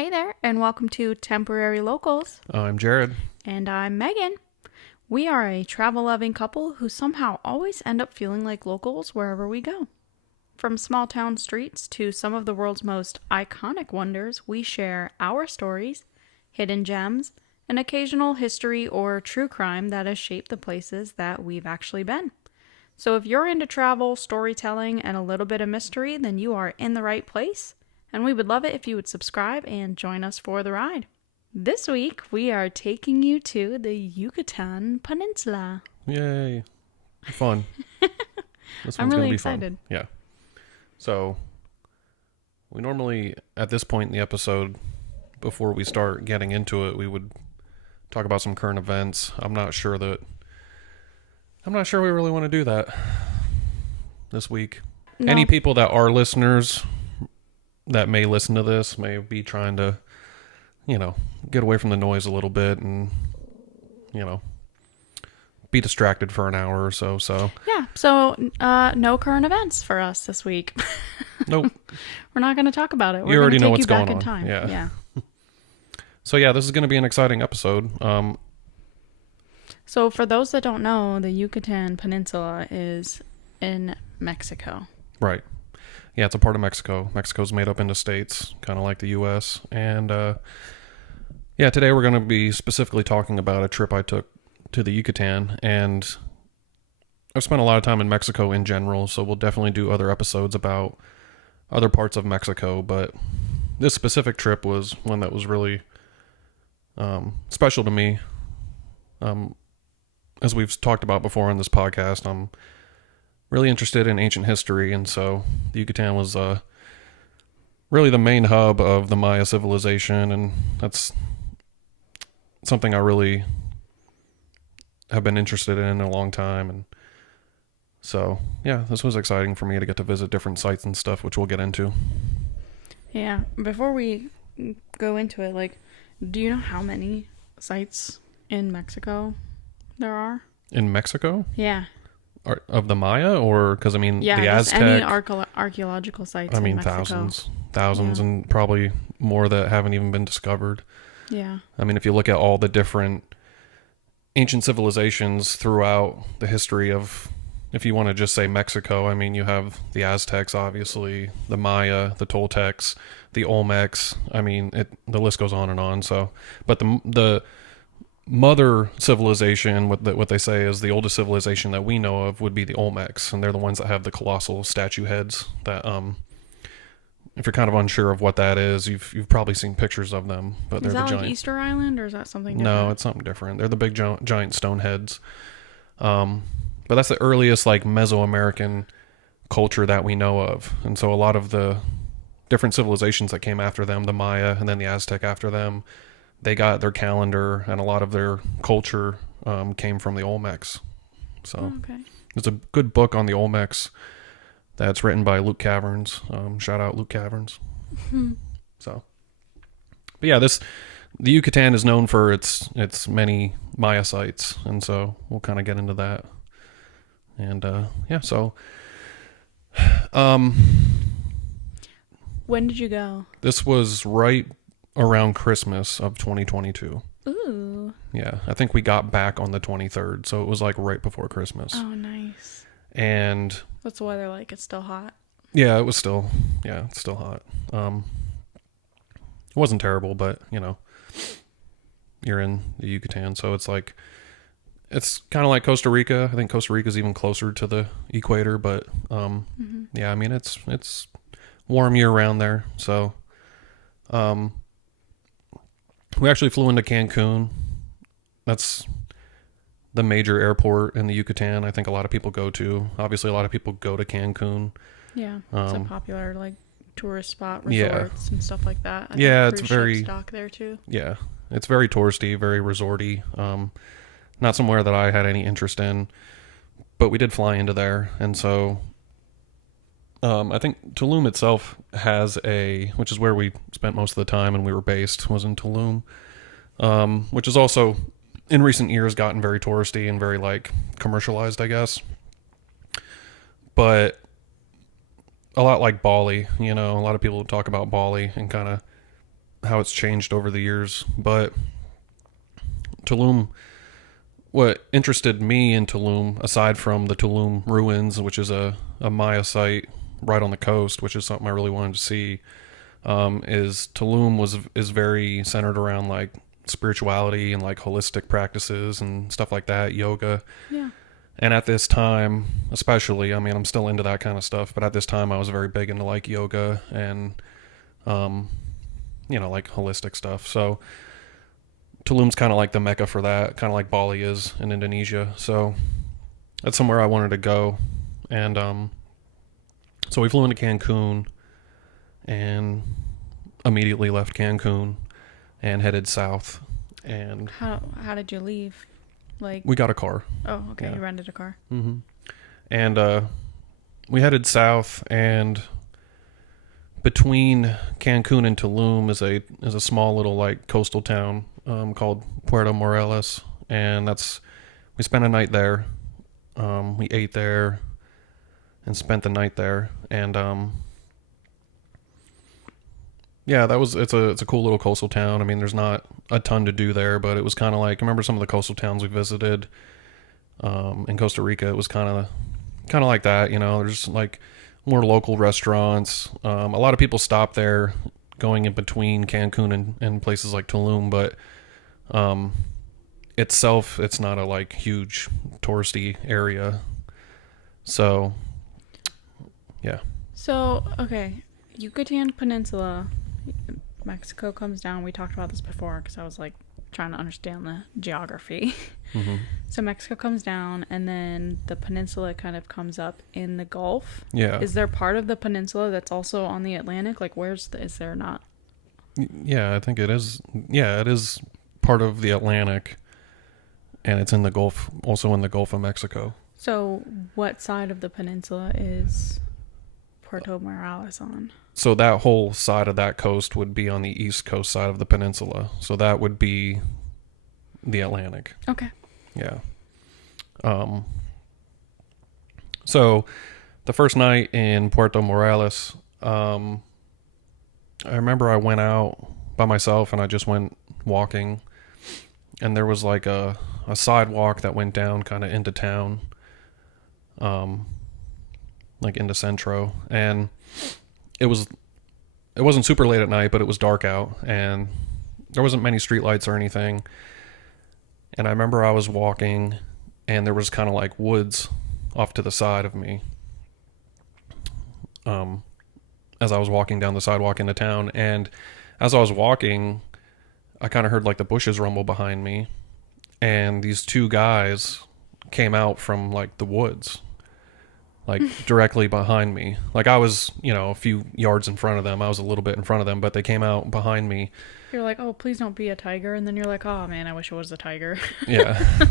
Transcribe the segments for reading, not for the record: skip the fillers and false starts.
Hey there, and welcome to Temporary Locals. I'm Jared. And I'm Megan. We are a travel-loving couple who somehow always end up feeling like locals wherever we go. From small town streets to some of the world's most iconic wonders, we share our stories, hidden gems, and occasional history or true crime that has shaped the places that we've actually been. So if you're into travel, storytelling, and a little bit of mystery, then you are in the right place. And we would love it if you would subscribe and join us for the ride. This week, we are taking you to the Yucatan Peninsula. Yay. Fun. This I'm one's really gonna be excited. Fun. Yeah. So, we normally, at this point in the episode, before we start getting into it, we would talk about some current events. I'm not sure we really want to do that this week. No. Any people that are listeners that may listen to this may be trying to, get away from the noise a little bit and, be distracted for an hour or so. So Yeah, so no current events for us this week. nope. We're not going to talk about it. We're You already gonna know take what's you back going in on. time. Yeah. So yeah, this is going to be an exciting episode. So for those that don't know, the Yucatan Peninsula is in Mexico. Right. Yeah, it's a part of Mexico. Mexico's made up into states, kind of like the U.S. And today we're going to be specifically talking about a trip I took to the Yucatan. And I've spent a lot of time in Mexico in general, so we'll definitely do other episodes about other parts of Mexico. But this specific trip was one that was really special to me. As we've talked about before on this podcast, I'm really interested in ancient history, and so the Yucatan was really the main hub of the Maya civilization, and that's something I really have been interested in a long time. And so, yeah, this was exciting for me to get to visit different sites and stuff, which we'll get into. Yeah, before we go into it, do you know how many sites in Mexico there are? In Mexico? Yeah. Of the Maya, or because the just Aztec? any archaeological sites in Mexico. thousands, Yeah. and probably more that haven't even been discovered. Yeah. I mean, if you look at all the different ancient civilizations throughout the history of, if you want to just say Mexico, I mean, you have the Aztecs, obviously, the Maya, the Toltecs, the Olmecs. I mean, the list goes on and on. So, but the mother civilization, what they say is the oldest civilization that we know of, would be the Olmecs, and they're the ones that have the colossal statue heads that if you're kind of unsure of what that is, you've probably seen pictures of them, but they're Is that the like giant Easter Island, or is that something different? No, it's something different. They're the big giant stone heads. But that's the earliest Mesoamerican culture that we know of, and so a lot of the different civilizations that came after them, the Maya and then the Aztec after them, they got their calendar, and a lot of their culture came from the Olmecs. So There's a good book on the Olmecs that's written by Luke Caverns. Shout out Luke Caverns. So, but yeah, the Yucatan is known for its many Maya sites, and so we'll kind of get into that. And so when did you go? This was right around Christmas of 2022. Ooh. Yeah, I think we got back on the 23rd, so it was right before Christmas. Oh, nice. And what's the weather like? It's still hot? Yeah, it's still hot. It wasn't terrible, but you're in the Yucatan, so it's kind of like Costa Rica. I think Costa Rica is even closer to the equator, but yeah, I mean it's warm year round there. So we actually flew into Cancun. That's the major airport in the Yucatan. I think a lot of people go to. Obviously, a lot of people go to Cancun. Yeah, it's a popular tourist spot, resorts Yeah. and stuff like that. It's very stock there too. Yeah, it's very touristy, very resorty. Not somewhere that I had any interest in, but we did fly into there, and so I think Tulum itself has which is where we spent most of the time and we were based, was in Tulum, which is also in recent years gotten very touristy and very commercialized, I guess. But a lot like Bali, a lot of people talk about Bali and kind of how it's changed over the years. But Tulum, what interested me in Tulum, aside from the Tulum ruins, which is a Maya site right on the coast, which is something I really wanted to see, is Tulum is very centered around like spirituality and like holistic practices and stuff like that, yoga. Yeah. And at this time, especially, I mean, I'm still into that kind of stuff, but at this time I was very big into like yoga and, like holistic stuff. So Tulum's kind of like the mecca for that, kind of like Bali is in Indonesia. So that's somewhere I wanted to go. And, so we flew into Cancun and immediately left Cancun and headed south. And how did you leave? Like, we got a car. oh, okay, Yeah. you rented a car. Mm-hmm. And we headed south, and between Cancun and Tulum is a small little like coastal town called Puerto Morales, and we spent a night there. We ate there and spent the night there, and yeah, it's a cool little coastal town. I mean, there's not a ton to do there, but it was kind of like, remember some of the coastal towns we visited in Costa Rica? It was kind of like that, there's like more local restaurants. A lot of people stop there going in between Cancun and places like Tulum, but itself, it's not a like huge touristy area. So yeah. So, okay, Yucatan Peninsula, Mexico comes down. We talked about this before because I was like trying to understand the geography. Mm-hmm. So Mexico comes down, and then the peninsula kind of comes up in the Gulf. Yeah. Is there part of the peninsula that's also on the Atlantic? Like, is there not? Yeah, I think it is. Yeah, it is part of the Atlantic, and it's in the Gulf, also in the Gulf of Mexico. So what side of the peninsula is Puerto Morales on? So that whole side of that coast would be on the east coast side of the peninsula. So that would be the Atlantic. Okay. Yeah. So the first night in Puerto Morales, I remember I went out by myself and I just went walking, and there was like a sidewalk that went down kind of into town, like into Centro, and it wasn't super late at night, but it was dark out and there wasn't many streetlights or anything. And I remember I was walking and there was kind of like woods off to the side of me, as I was walking down the sidewalk into town. And as I was walking, I kind of heard like the bushes rumble behind me, and these two guys came out from like the woods, like directly behind me. Like I was, a few yards in front of them. I was a little bit in front of them, but they came out behind me. You're like, oh, please don't be a tiger. And then you're like, oh man, I wish it was a tiger. Yeah.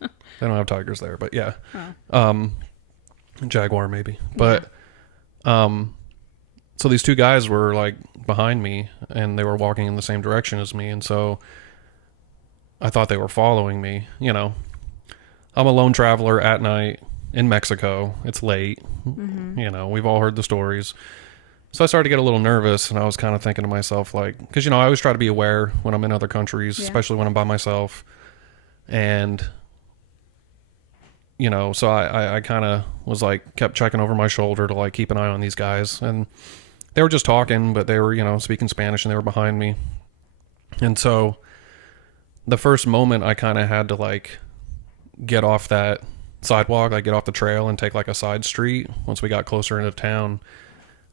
They don't have tigers there, but yeah. Oh. Jaguar maybe. But, so these two guys were like behind me and they were walking in the same direction as me. And so I thought they were following me. I'm a lone traveler at night in Mexico. It's late. Mm-hmm. We've all heard the stories. So I started to get a little nervous, and I was kind of thinking to myself, like, because, I always try to be aware when I'm in other countries, especially when I'm by myself. And, so I kind of was like, kept checking over my shoulder to like keep an eye on these guys. And they were just talking, but they were, speaking Spanish, and they were behind me. And so the first moment I kind of had to like get off that sidewalk, like get off the trail and take like a side street. Once we got closer into town,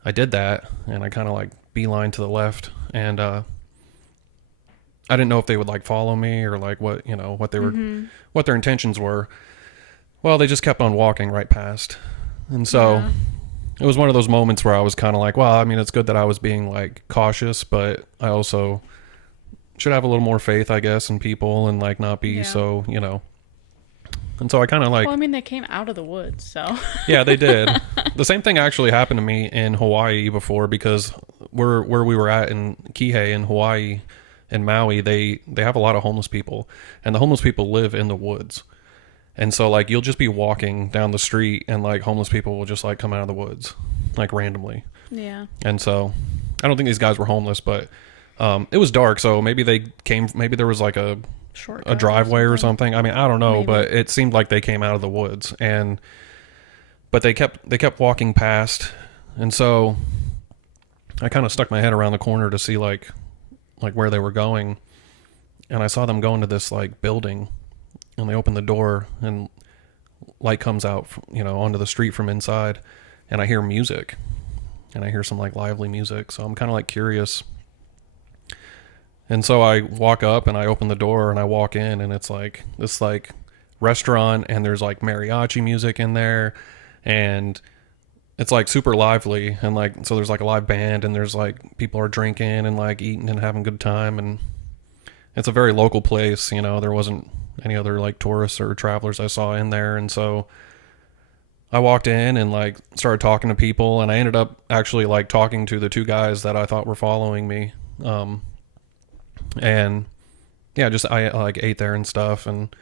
I did that, and I kind of like beeline to the left, and I didn't know if they would like follow me or like what they were, what their intentions were. Well, they just kept on walking right past, and so it was one of those moments where I was kind of like, well, I mean, it's good that I was being like cautious, but I also should have a little more faith, I guess, in people and like not be so, And so I kind of like... Well, I mean, they came out of the woods, so... Yeah, they did. The same thing actually happened to me in Hawaii before, because where we were at in Kihei in Hawaii, in Maui, they have a lot of homeless people. And the homeless people live in the woods. And so, like, you'll just be walking down the street and, like, homeless people will just, like, come out of the woods, like, randomly. Yeah. And so, I don't think these guys were homeless, but It was dark, so maybe maybe there was like a Shortcut driveway or something. I mean, I don't know, Maybe. but it seemed like they came out of the woods, but they kept walking past, and so I kind of stuck my head around the corner to see like where they were going, and I saw them go into this like building, and they opened the door, and light comes out, onto the street from inside, and I hear music, and I hear some like lively music, so I'm kind of like curious. And so I walk up and I open the door and I walk in, and it's like this like restaurant, and there's like mariachi music in there, and it's like super lively, and like, so there's like a live band, and there's like people are drinking and like eating and having a good time, and it's a very local place, there wasn't any other like tourists or travelers I saw in there. And so I walked in and like started talking to people, and I ended up actually like talking to the two guys that I thought were following me. And yeah, just I like ate there and stuff, and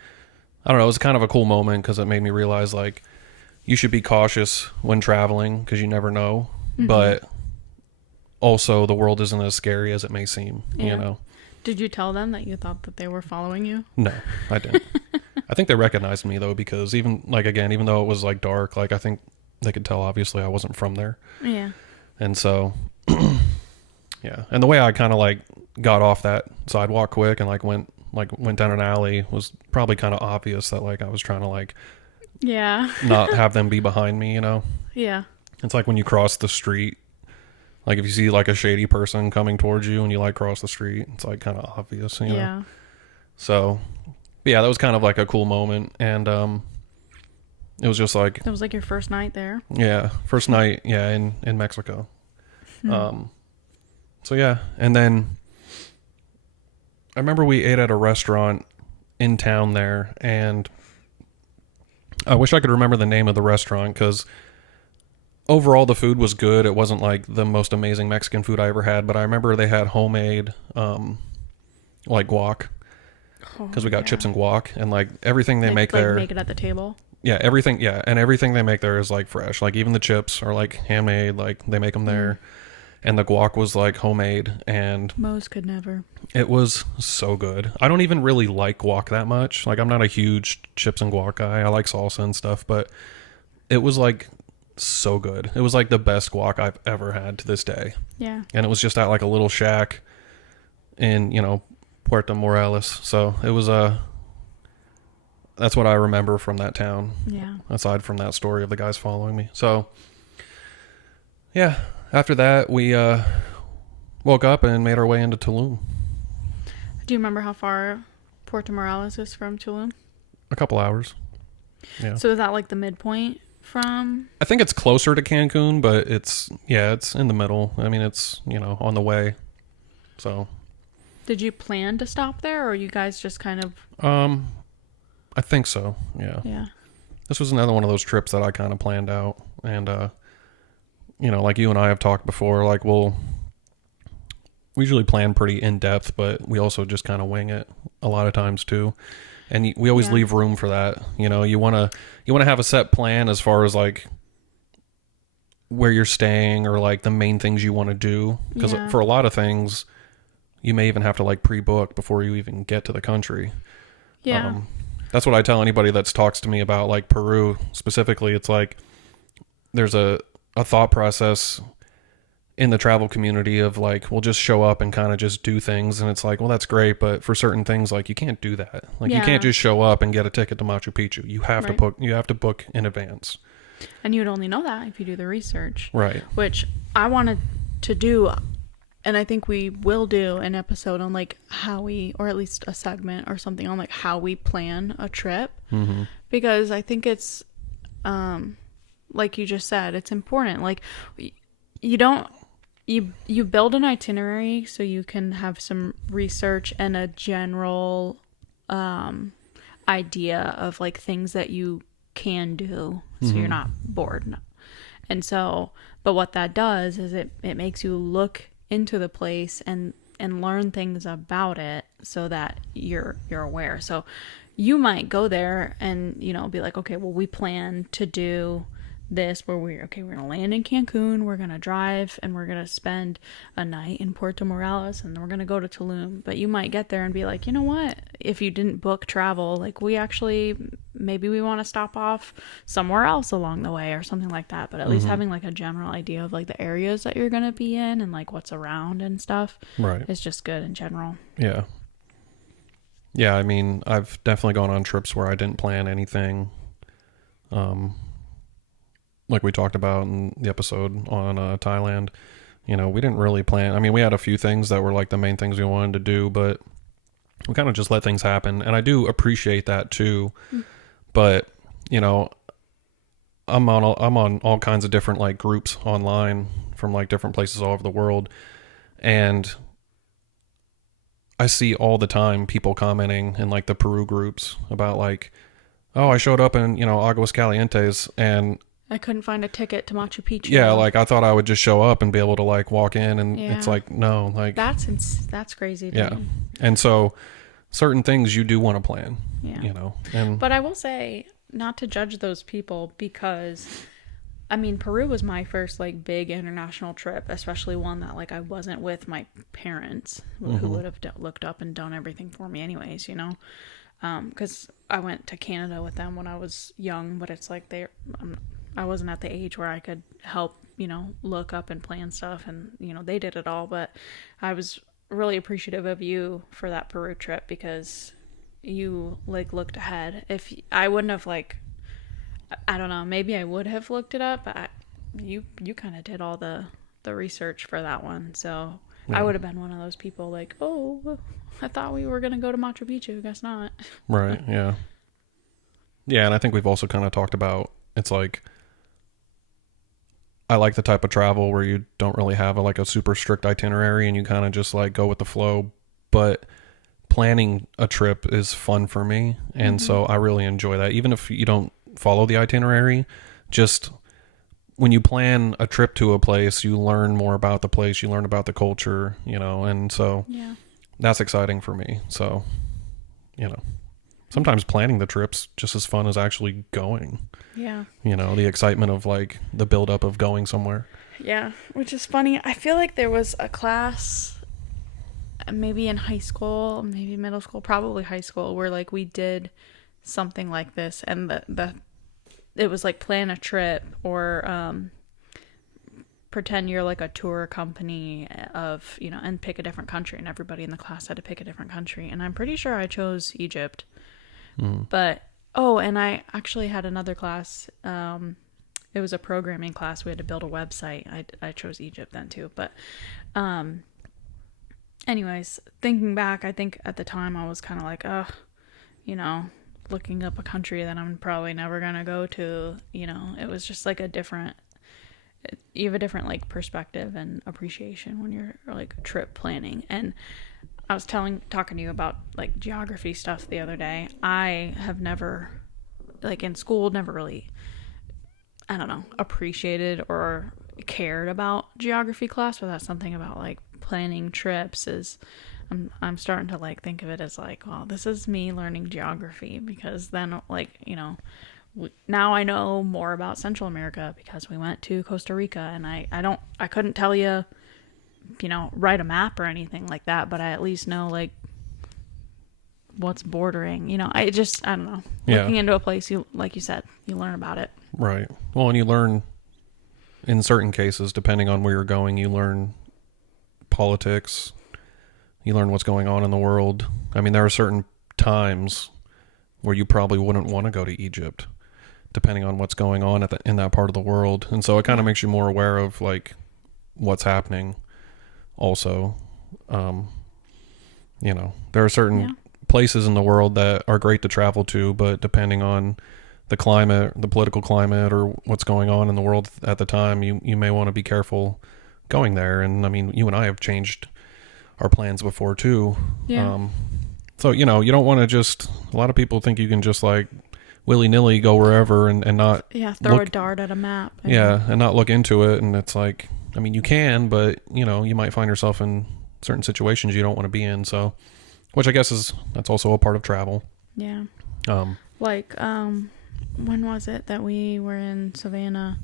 I don't know, it was kind of a cool moment because it made me realize like you should be cautious when traveling because you never know, but also the world isn't as scary as it may seem. Did you tell them that you thought that they were following you? No, I didn't. I think they recognized me though, because even though it was like dark, like I think they could tell obviously I wasn't from there. Yeah. And so yeah, and the way I kind of like got off that sidewalk quick and like went down an alley was probably kind of obvious that like I was trying to like not have them be behind me. Yeah. It's like when you cross the street, like if you see like a shady person coming towards you and you like cross the street, it's like kind of obvious. Yeah. So yeah, that was kind of like a cool moment, and it was just like, it was like your first night there. Yeah, first night, yeah, in Mexico. So yeah, and then I remember we ate at a restaurant in town there, and I wish I could remember the name of the restaurant because overall the food was good. It wasn't like the most amazing Mexican food I ever had, but I remember they had homemade like guac, because we got chips and guac, and like everything they make there, make it at the table. Yeah, everything they make there is like fresh. Like even the chips are like handmade, like they make them there. And the guac was like homemade, and Moe's could never. It was so good. I don't even really like guac that much. Like I'm not a huge chips and guac guy. I like salsa and stuff, but it was like so good. It was like the best guac I've ever had to this day. Yeah. And it was just at like a little shack in, Puerto Morales. So it was that's what I remember from that town. Yeah. Aside from that story of the guys following me. So yeah. After that, we woke up and made our way into Tulum. Do you remember how far Puerto Morales is from Tulum? A couple hours. Yeah. So is that like the midpoint from? I think it's closer to Cancun, but it's in the middle. I mean, it's, on the way. So. Did you plan to stop there, or you guys just kind of? I think so. Yeah. Yeah. This was another one of those trips that I kind of planned out, and like you and I have talked before, like we usually plan pretty in depth, but we also just kind of wing it a lot of times too. And we always leave room for that. You want to have a set plan as far as like where you're staying or like the main things you want to do. Because for a lot of things, you may even have to like pre-book before you even get to the country. Yeah. That's what I tell anybody that talks to me about like Peru specifically. It's like there's a thought process in the travel community of like, we'll just show up and kind of just do things. And it's like, well, that's great. But for certain things, like you can't do that. Like you can't just show up and get a ticket to Machu Picchu. You have to book in advance. And you would only know that if you do the research. Right. Which I wanted to do, and I think we will do an episode on like how we, or at least a segment or something on like how we plan a trip. Mm-hmm. Because I think it's, like you just said, it's important. Like you build an itinerary so you can have some research and a general idea of like things that you can do, so you're not bored. And so, but what that does is it makes you look into the place and learn things about it so that you're aware. So you might go there and be like, okay, well, we plan to do this where we're going to land in Cancun, we're going to drive, and we're going to spend a night in Puerto Morales, and then we're going to go to Tulum. But you might get there and be like, you know what? If you didn't book travel, like maybe we want to stop off somewhere else along the way or something like that. But at least having like a general idea of like the areas that you're going to be in and like what's around and stuff is just good in general. Yeah. Yeah, I mean, I've definitely gone on trips where I didn't plan anything. Like we talked about in the episode on Thailand, we didn't really plan. I mean, we had a few things that were like the main things we wanted to do, but we kind of just let things happen. And I do appreciate that too. But, I'm on all kinds of different like groups online from like different places all over the world. And I see all the time people commenting in like the Peru groups about like, oh, I showed up in, Aguas Calientes and I couldn't find a ticket to Machu Picchu. Yeah, like I thought I would just show up and be able to like walk in, and it's like, no, like that's crazy. Yeah. And so certain things you do want to plan, but I will say, not to judge those people, because I mean, Peru was my first like big international trip, especially one that like I wasn't with my parents who would have looked up and done everything for me anyways, because I went to Canada with them when I was young, but it's like I wasn't at the age where I could help, look up and plan stuff, and, they did it all. But I was really appreciative of you for that Peru trip, because you like looked ahead. If I wouldn't have like, I don't know, maybe I would have looked it up, but you kind of did all the research for that one. So I would have been one of those people like, oh, I thought we were going to go to Machu Picchu. Guess not. Right. Yeah. Yeah. And I think we've also kind of talked about, it's like, I like the type of travel where you don't really have a super strict itinerary and you kind of just like go with the flow, but planning a trip is fun for me. And so I really enjoy that. Even if you don't follow the itinerary, just when you plan a trip to a place, you learn more about the place, you learn about the culture, and so that's exciting for me. So, sometimes planning the trip's just as fun as actually going. Yeah. The excitement of like the buildup of going somewhere. Yeah, which is funny. I feel like there was a class, maybe in high school, maybe middle school, probably high school, where like we did something like this, and it was like plan a trip or pretend you're like a tour company of, and pick a different country, and everybody in the class had to pick a different country. And I'm pretty sure I chose Egypt. But and I actually had another class. It was a programming class. We had to build a website. I chose Egypt then too. But anyways, thinking back, I think at the time I was kind of like, looking up a country that I'm probably never gonna go to. It was just like you have a different like perspective and appreciation when you're like trip planning. And I was talking to you about like geography stuff the other day. I have never, like in school, never really, I don't know, appreciated or cared about geography class, but that's something about like planning trips is I'm starting to like think of it as like, well, this is me learning geography, because then like, now I know more about Central America because we went to Costa Rica, and I couldn't tell you, write a map or anything like that, but I at least know like what's bordering, I don't know. Yeah. Looking into a place, like you said, you learn about it. Right. Well, and you learn in certain cases, depending on where you're going, you learn politics, you learn what's going on in the world. I mean, there are certain times where you probably wouldn't want to go to Egypt, depending on what's going on in that part of the world. And so it kind of makes you more aware of like what's happening. Also, there are certain places in the world that are great to travel to, but depending on the climate, the political climate, or what's going on in the world at the time, you may want to be careful going there. And I mean, you and I have changed our plans before too. Yeah. So, you don't want to a lot of people think you can just like willy-nilly go wherever and not throw a dart at a map. And not look into it. And it's like, I mean, you can, but you might find yourself in certain situations you don't want to be in. So, which I guess that's also a part of travel. Yeah. when was it that we were in Savannah?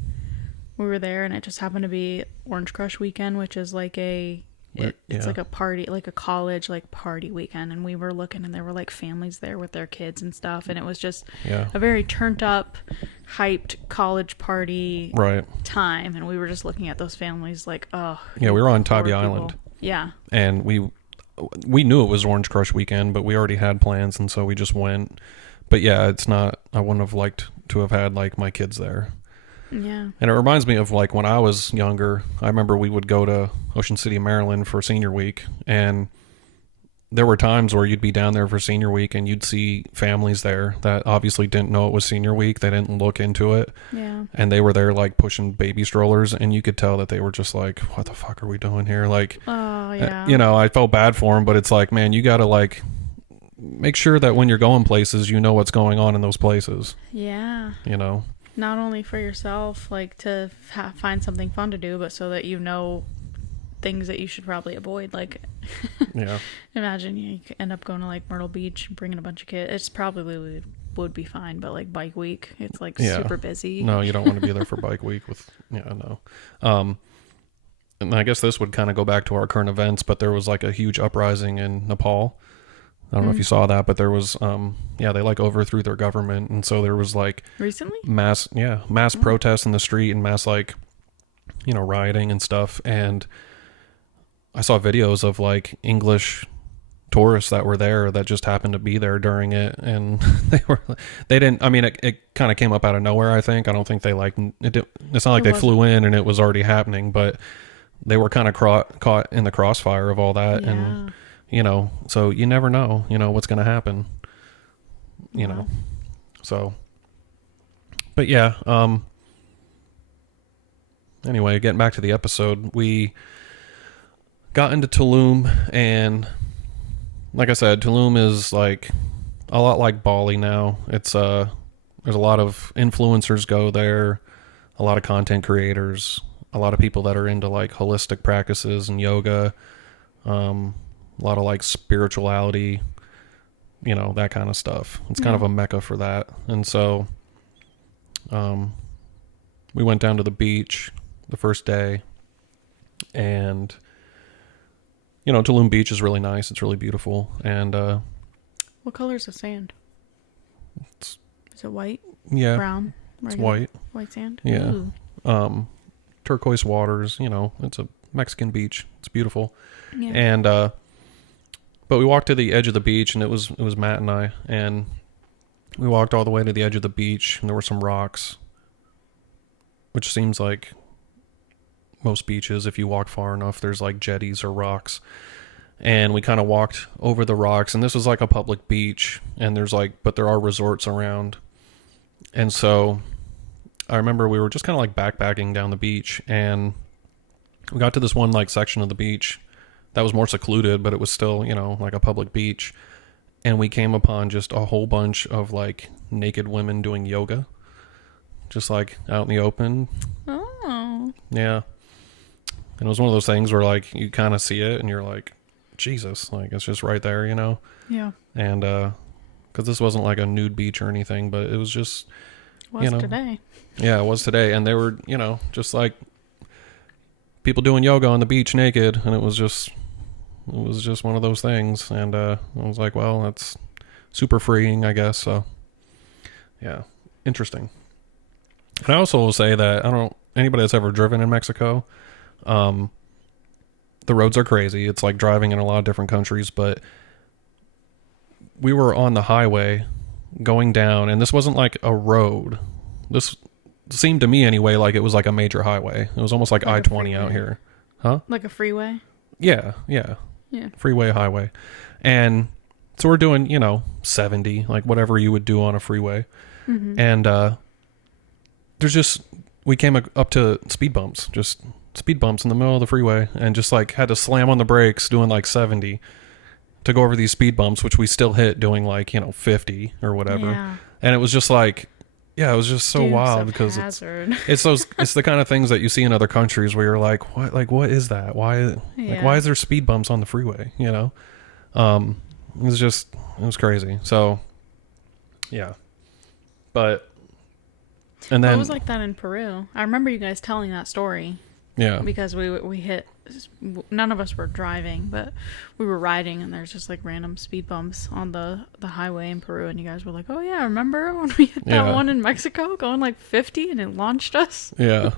We were there, and it just happened to be Orange Crush weekend, which is like it's like a party, like a college like party weekend. And we were looking, and there were like families there with their kids and stuff, and it was just a very turned up, hyped college party time. And we were just looking at those families like, oh yeah, we were on Tybee Island. Yeah, and we knew it was Orange Crush weekend, but we already had plans, and so we just went. But yeah, it's not, I wouldn't have liked to have had like my kids there. Yeah. And it reminds me of like when I was younger. I remember we would go to Ocean City, Maryland for senior week, and there were times where you'd be down there for senior week and you'd see families there that obviously didn't know it was senior week. They didn't look into it. Yeah. And they were there like pushing baby strollers, and you could tell that they were just like, what the fuck are we doing here? Like, oh yeah. You know, I felt bad for them, but it's like, man, you got to like make sure that when you're going places, you know what's going on in those places. Yeah. You know, not only for yourself, like to find something fun to do, but so that you know things that you should probably avoid. Like, yeah. Imagine you could end up going to like Myrtle Beach, bringing a bunch of kids. It's probably would be fine, but like bike week, it's like super busy. No, you don't want to be there for bike week with, no. And I guess this would kind of go back to our current events, but there was like a huge uprising in Nepal. I don't know if you saw that, but there was, they like overthrew their government. And so there was like recently mass protests in the street and mass like, rioting and stuff. And I saw videos of like English tourists that were there that just happened to be there during it. And it kind of came up out of nowhere. I think, I don't think they like, it's not like they flew in and it was already happening, but they were kind of caught in the crossfire of all that. Yeah. And, so you never know, what's going to happen, so, but yeah. Anyway, getting back to the episode, we got into Tulum, and like I said, Tulum is like a lot like Bali now. It's, there's a lot of influencers go there, a lot of content creators, a lot of people that are into like holistic practices and yoga, a lot of like spirituality, that kind of stuff. It's kind of a mecca for that. And so, we went down to the beach the first day, and, Tulum Beach is really nice. It's really beautiful. And, what color is the sand? Is it white? Yeah. Brown? It's white. White sand? Yeah. Ooh. Turquoise waters, it's a Mexican beach. It's beautiful. Yeah. And, but we walked to the edge of the beach, and it was Matt and I, and we walked all the way to the edge of the beach, and there were some rocks, which seems like most beaches, if you walk far enough, there's like jetties or rocks. And we kind of walked over the rocks, and this was like a public beach, and but there are resorts around. And so I remember we were just kind of like backpacking down the beach, and we got to this one like section of the beach that was more secluded, but it was still, like a public beach. And we came upon just a whole bunch of like naked women doing yoga, just like out in the open. Oh. Yeah. And it was one of those things where like you kind of see it and you're like, Jesus, like it's just right there, Yeah. And because this wasn't like a nude beach or anything, but it was just, today. Yeah, it was today. And they were, just like people doing yoga on the beach naked, and it was just one of those things. And I was like, well, that's super freeing, I guess. So yeah, interesting. And I also will say that anybody that's ever driven in Mexico, the roads are crazy. It's like driving in a lot of different countries, but we were on the highway going down, and this wasn't like a road. This seemed to me anyway like it was like a major highway. It was almost like I-20 out here. Huh? Like a freeway? Yeah. Freeway, highway. And so we're doing, 70, like whatever you would do on a freeway. Mm-hmm. And we came up to speed bumps in the middle of the freeway, and just like had to slam on the brakes doing like 70 to go over these speed bumps, which we still hit doing like, 50 or whatever. Yeah. And it was just like, yeah, it was just so wild because it's the kind of things that you see in other countries where you're like, what is that? Why is there speed bumps on the freeway? It was crazy. So yeah, but And Well, then it was like that in Peru. I remember you guys telling that story yeah, because we hit. None of us were driving, but we were riding, and there's just like random speed bumps on the highway in Peru, and you guys were like, "Oh yeah, remember when we hit that Yeah. one in Mexico going like 50 and it launched us?" yeah,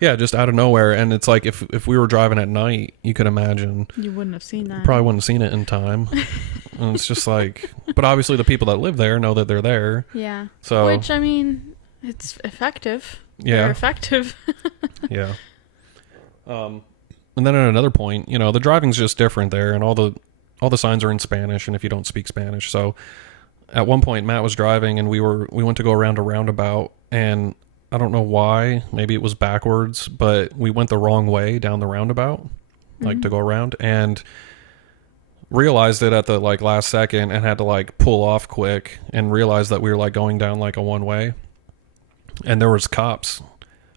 yeah, just out of nowhere. And it's like if we were driving at night, you could imagine You wouldn't have seen that. probably wouldn't have seen it in time. And it's just like, but obviously the people that live there know that they're there. Yeah. So Which, I mean, it's effective. Yeah. They're effective. yeah. And then at another point, you know, the driving's just different there, and all the signs are in Spanish, and if you don't speak Spanish. So at one point Matt was driving, and we went to go around a roundabout, and I don't know why, maybe it was backwards, but we went the wrong way down the roundabout, like to go around, and realized it at the like last second and had to like pull off quick and realized that we were like going down like a one way, and there was cops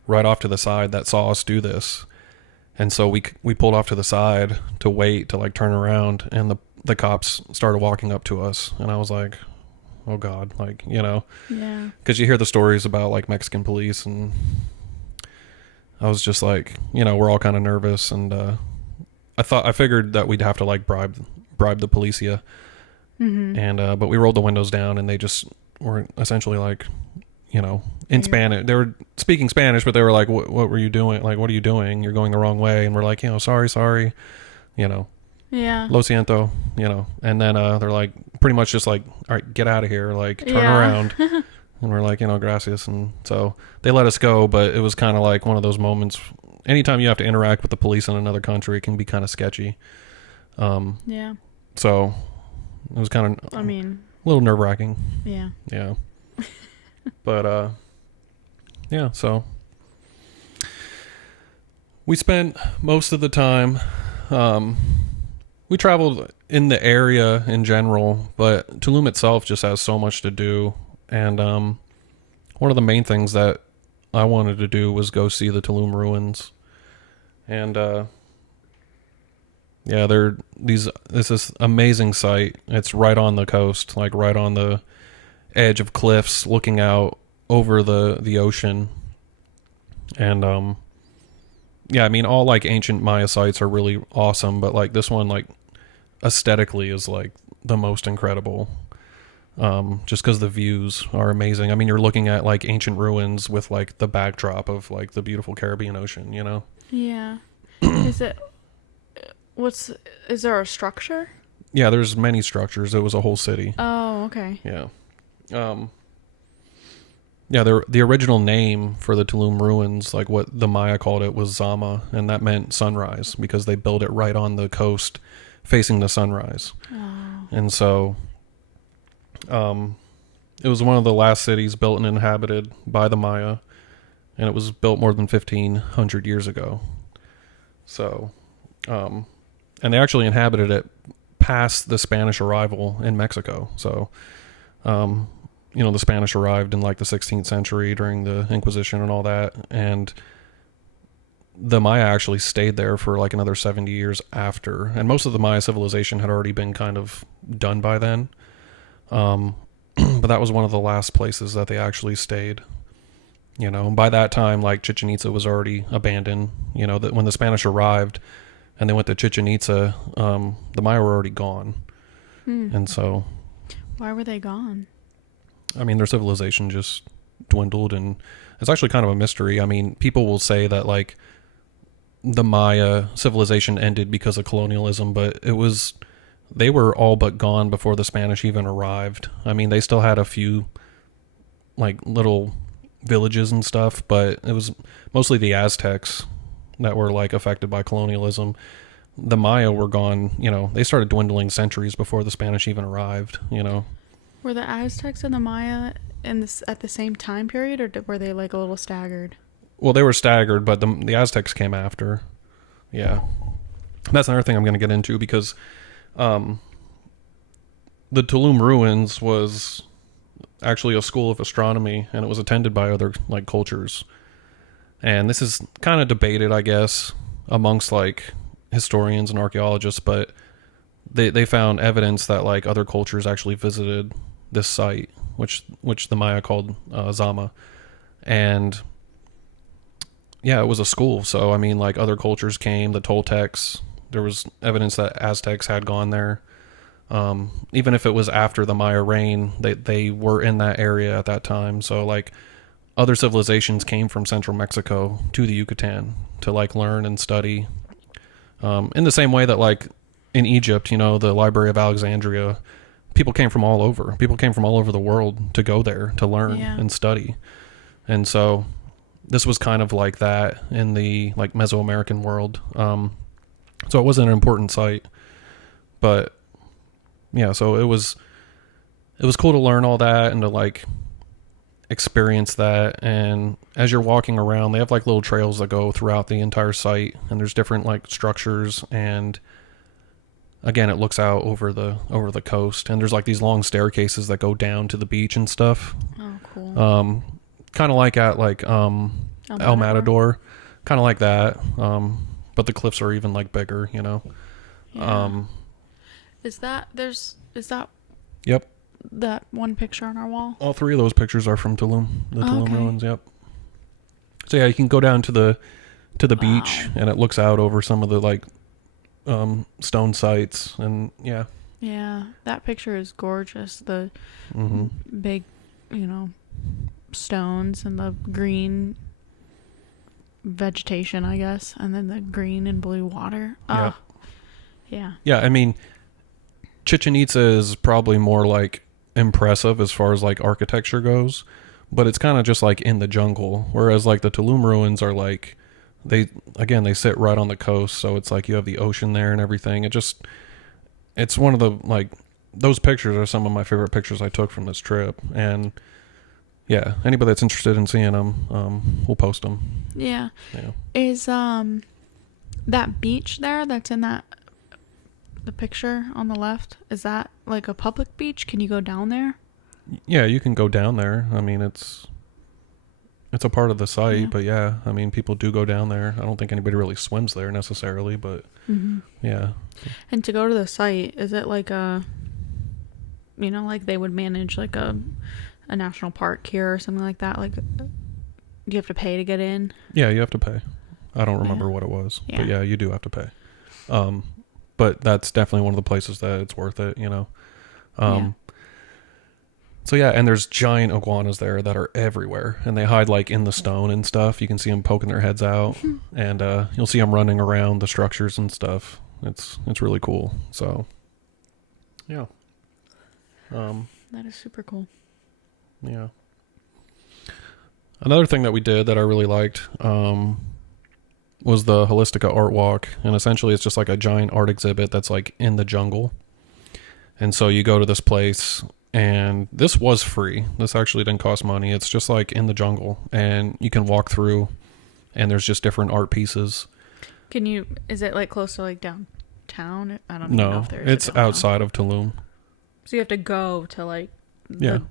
right off to the side that saw us do this. And so we pulled off to the side to wait to like turn around, and the cops started walking up to us, and I was like, oh God, like, you know, Yeah. because you hear the stories about like Mexican police, and I was just like, you know, we're all kind of nervous, and I figured that we'd have to like bribe the Policia, and but we rolled the windows down, and they just were essentially like, you know, in Spanish. They were speaking Spanish, but they were like, what were you doing? Like, what are you doing? You're going the wrong way. And we're like, you know, sorry, you know, Yeah. lo siento, you know. And then they're like, pretty much just like, all right, get out of here, like turn Yeah. around. And we're like, you know, gracias. And so they let us go, but it was kind of like one of those moments. Anytime you have to interact with the police in another country, it can be kind of sketchy. Yeah. So it was kind of, I mean, a little nerve wracking. yeah. Yeah. But yeah, so we spent most of the time, we traveled in the area in general, but Tulum itself just has so much to do. And one of the main things that I wanted to do was go see the Tulum ruins. And yeah, this is amazing site. It's right on the coast, like right on the edge of cliffs looking out over the ocean. And yeah, I mean, all like ancient Maya sites are really awesome, but like this one, like aesthetically is like the most incredible, just because the views are amazing. I mean, you're looking at like ancient ruins with like the backdrop of like the beautiful Caribbean Ocean, you know. Yeah. Is there a structure? Yeah, there's many structures. It was a whole city. Oh, okay. Yeah. Yeah, the original name for the Tulum ruins, like what the Maya called it, was Zama, and that meant sunrise because they built it right on the coast facing the sunrise. Oh. And so it was one of the last cities built and inhabited by the Maya, and it was built more than 1,500 years ago. So, and they actually inhabited it past the Spanish arrival in Mexico. So, you know, the Spanish arrived in like the 16th century during the Inquisition and all that, and the Maya actually stayed there for like another 70 years after, and most of the Maya civilization had already been kind of done by then. But that was one of the last places that they actually stayed. You know, by that time, like Chichen Itza was already abandoned. You know, that when the Spanish arrived and they went to Chichen Itza, the Maya were already gone. And so, Why were they gone? I mean, their civilization just dwindled, and it's actually kind of a mystery. I mean, people will say that like the Maya civilization ended because of colonialism, but they were all but gone before the Spanish even arrived. I mean, they still had a few like little villages and stuff, but it was mostly the Aztecs that were like affected by colonialism. The Maya were gone, you know, they started dwindling centuries before the Spanish even arrived, you know. Were the Aztecs and the Maya at the same time period, or were they like a little staggered? Well, they were staggered, but the Aztecs came after. Yeah. That's another thing I'm going to get into, because the Tulum ruins was actually a school of astronomy, and it was attended by other like cultures. And this is kind of debated, I guess, amongst like historians and archaeologists, but they found evidence that like other cultures actually visited this site, which the Maya called Zama. And yeah, it was a school. So, I mean, like other cultures came, the Toltecs, there was evidence that Aztecs had gone there. Even if it was after the Maya reign, they were in that area at that time. So like other civilizations came from central Mexico to the Yucatan to like learn and study. In the same way that like in Egypt, you know, the Library of Alexandria, people came from all over. People came from all over the world to go there to learn and study. And so this was kind of like that in the like Mesoamerican world. So it wasn't an important site, but yeah, so it was cool to learn all that and to like experience that. And as you're walking around, they have like little trails that go throughout the entire site, and there's different like structures, and again it looks out over the coast, and there's like these long staircases that go down to the beach and stuff. Oh, cool. Kind of like at like El Matador, kind of like that, but the cliffs are even like bigger, you know. Is that Yep, that one picture on our wall? all three of those pictures are from Tulum, Tulum ruins. Yep. So yeah, you can go down to the beach, and it looks out over some of the like stone sites, and yeah, that picture is gorgeous. The big, stones and the green vegetation, I guess, and then the green and blue water. Yeah, I mean, Chichen Itza is probably more like impressive as far as like architecture goes, but it's kind of just like in the jungle, whereas like the Tulum ruins are like they sit right on the coast, so it's like you have the ocean there and everything. It's one of the like those pictures are some of my favorite pictures I took from this trip. And yeah, anybody that's interested in seeing them, we'll post them. Yeah. Is that beach there that's in the picture on the left, is that like a public beach? Can you go down there? Yeah, you can go down there. I mean, it's a part of the site, but yeah, I mean, people do go down there. I don't think anybody really swims there necessarily, but yeah. And to go to the site, is it like like they would manage like a national park here or something like that? Like, do you have to pay to get in? Yeah, you have to pay. I don't remember what it was, but yeah, you do have to pay. But that's definitely one of the places that it's worth it, you know. So yeah, and there's giant iguanas there that are everywhere, and they hide like in the stone and stuff. You can see them poking their heads out, and you'll see them running around the structures and stuff. It's really cool. So yeah, that is super cool. Yeah. Another thing that we did that I really liked was the Holistica Art Walk, and essentially it's just like a giant art exhibit that's like in the jungle. And so you go to this place, and this was free. This actually didn't cost money. It's just like in the jungle, and you can walk through, and there's just different art pieces. Is it like close to like downtown? I don't know if there is. No, it's outside of Tulum. So you have to go to like the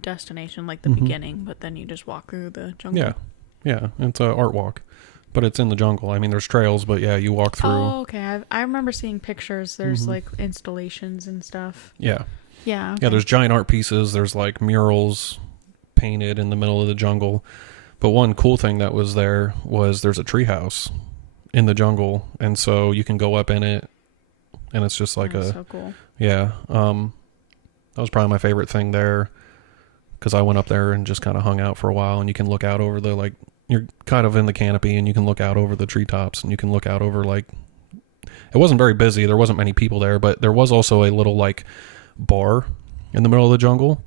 destination, like the beginning, but then you just walk through the jungle. Yeah, it's an art walk, but it's in the jungle. I mean, there's trails, but yeah, you walk through. Oh, okay. I remember seeing pictures. There's like installations and stuff. Yeah. Okay. Yeah, there's giant art pieces. There's like murals painted in the middle of the jungle. But one cool thing that was there was there's a treehouse in the jungle, and so you can go up in it, and it's just like so cool. Yeah. That was probably my favorite thing there, because I went up there and just kind of hung out for a while, and you can look out over the, like, you're kind of in the canopy, and you can look out over the treetops, and you can look out over, like, it wasn't very busy. There wasn't many people there, but there was also a little, like, bar in the middle of the jungle,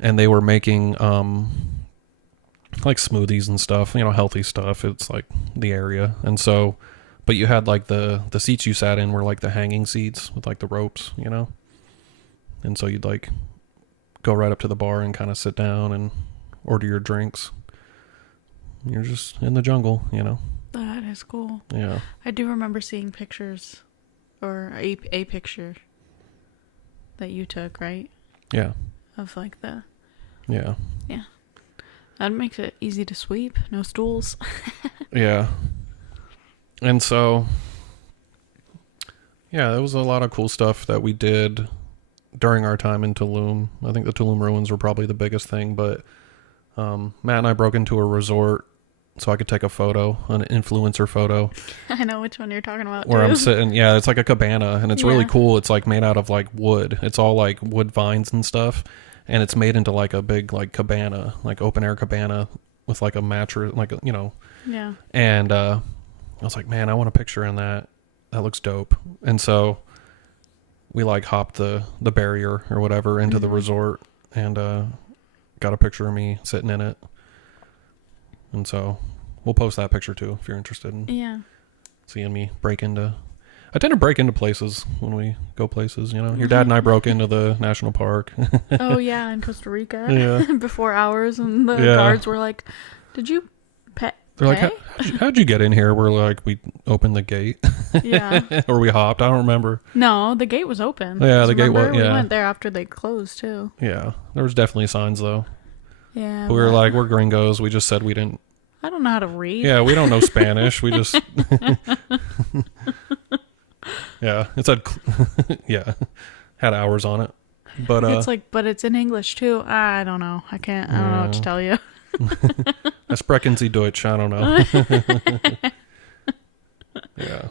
and they were making, like, smoothies and stuff, healthy stuff. It's, like, the area. And so, but you had, like, the seats you sat in were, like, the hanging seats with, like, the ropes, And so you'd, like, go right up to the bar and kind of sit down and order your drinks. You're just in the jungle, That is cool. Yeah. I do remember seeing pictures, or a picture that you took, right? Yeah. Of like the... Yeah. Yeah. That makes it easy to sweep. No stools. Yeah. And so, yeah, there was a lot of cool stuff that we did during our time in Tulum. I think the Tulum ruins were probably the biggest thing, but Matt and I broke into a resort so I could take a photo, an influencer photo. I know which one you're talking about. Where too. I'm sitting. Yeah, it's like a cabana, and it's really Yeah. cool. It's like made out of like wood. It's all like wood vines and stuff, and it's made into like a big like cabana, like open air cabana with like a mattress, like you know. Yeah. And I was like, man, I want a picture in that. That looks dope. And so we like hopped the barrier or whatever into the resort and got a picture of me sitting in it. And so we'll post that picture too if you're interested in seeing me break into. I tend to break into places when we go places, you know. Your dad and I broke into the national park. Oh yeah, in Costa Rica. Yeah. Before hours, and the guards were like, "Did you pay?" They're like, how'd you get in here? We're like, we opened the gate. Yeah. Or we hopped. I don't remember. No, the gate was open. Yeah, the gate was. We Yeah. went there after they closed too. Yeah, there was definitely signs though. Yeah. But we were like, we're gringos. We just said we didn't. I don't know how to read. Yeah, we don't know Spanish. We just. Yeah, it said. Yeah, had hours on it, but it's like, but it's in English too. I don't know. I don't know what to tell you. Sprechen Sie Deutsch? I don't know. Yeah.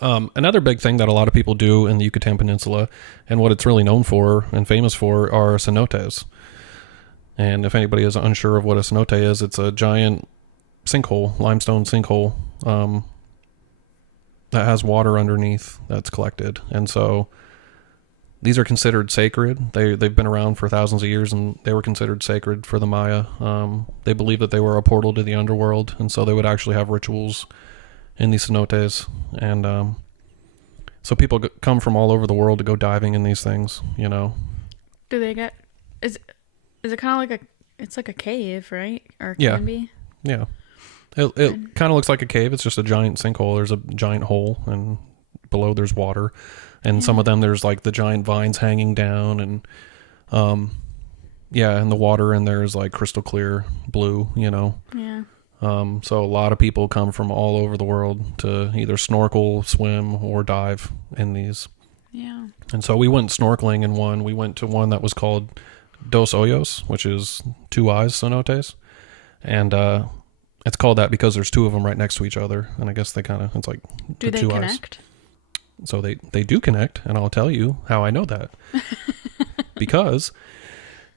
Another big thing that a lot of people do in the Yucatan Peninsula, and what it's really known for and famous for, are cenotes. And if anybody is unsure of what a cenote is, it's a giant sinkhole, limestone sinkhole, that has water underneath that's collected. And so these are considered sacred. They've been around for thousands of years, and they were considered sacred for the Maya. They believed that they were a portal to the underworld, and so they would actually have rituals in these cenotes. And so people come from all over the world to go diving in these things, you know. Do they get... Is it kind of like it's like a cave, right? Or it Yeah. can be? Yeah. It kind of looks like a cave. It's just a giant sinkhole. There's a giant hole, and below there's water. And some of them, there's like the giant vines hanging down, and and the water in there is like crystal clear blue, you know. Yeah. So a lot of people come from all over the world to either snorkel, swim, or dive in these. Yeah. And so we went snorkeling in one. We went to one that was called Dos Hoyos, which is two eyes cenotes. And it's called that because there's two of them right next to each other. And I guess it's like Do the they two connect? eyes. So they do connect, and I'll tell you how I know that. Because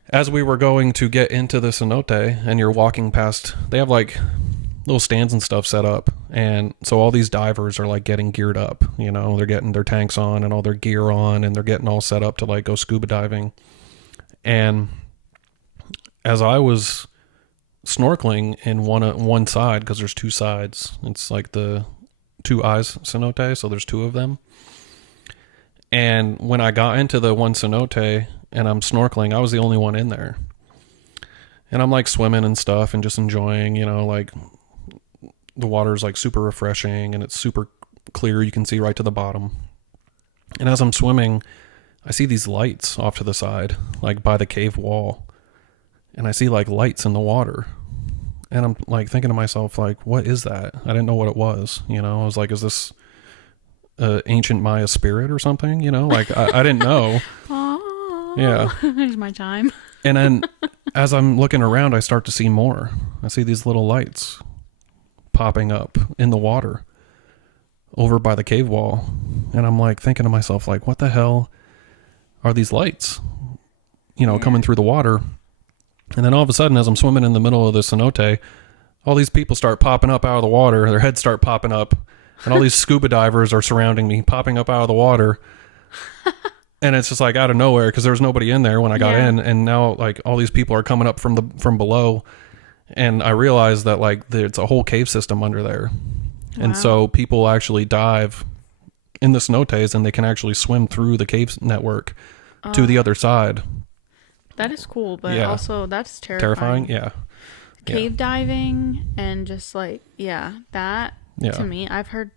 as we were going to get into the cenote, and you're walking past, they have like little stands and stuff set up, and so all these divers are like getting geared up, you know, they're getting their tanks on and all their gear on, and they're getting all set up to like go scuba diving. And as I was snorkeling in one side, because there's two sides, it's like the two eyes cenote, so there's two of them. And when I got into the one cenote and I'm snorkeling, I was the only one in there. And I'm like swimming and stuff and just enjoying, you know, like the water's like super refreshing and it's super clear. You can see right to the bottom. And as I'm swimming, I see these lights off to the side, like by the cave wall. And I see like lights in the water. And I'm like thinking to myself, like, what is that? I didn't know what it was. You know, I was like, is this ancient Maya spirit or something? You know, like I didn't know. Oh, Yeah. There's my time. And then as I'm looking around, I start to see more. I see these little lights popping up in the water over by the cave wall. And I'm like thinking to myself, like, what the hell are these lights, you know, coming through the water? And then all of a sudden, as I'm swimming in the middle of the cenote, all these people start popping up out of the water. Their heads start popping up. And all these scuba divers are surrounding me, popping up out of the water. And it's just like out of nowhere, because there was nobody in there when I got in. And now like all these people are coming up from below. And I realized that like it's a whole cave system under there. Wow. And so people actually dive in the cenotes, and they can actually swim through the cave network to the other side. That is cool, but also that's Terrifying, yeah. Cave diving and just like, that to me, I've heard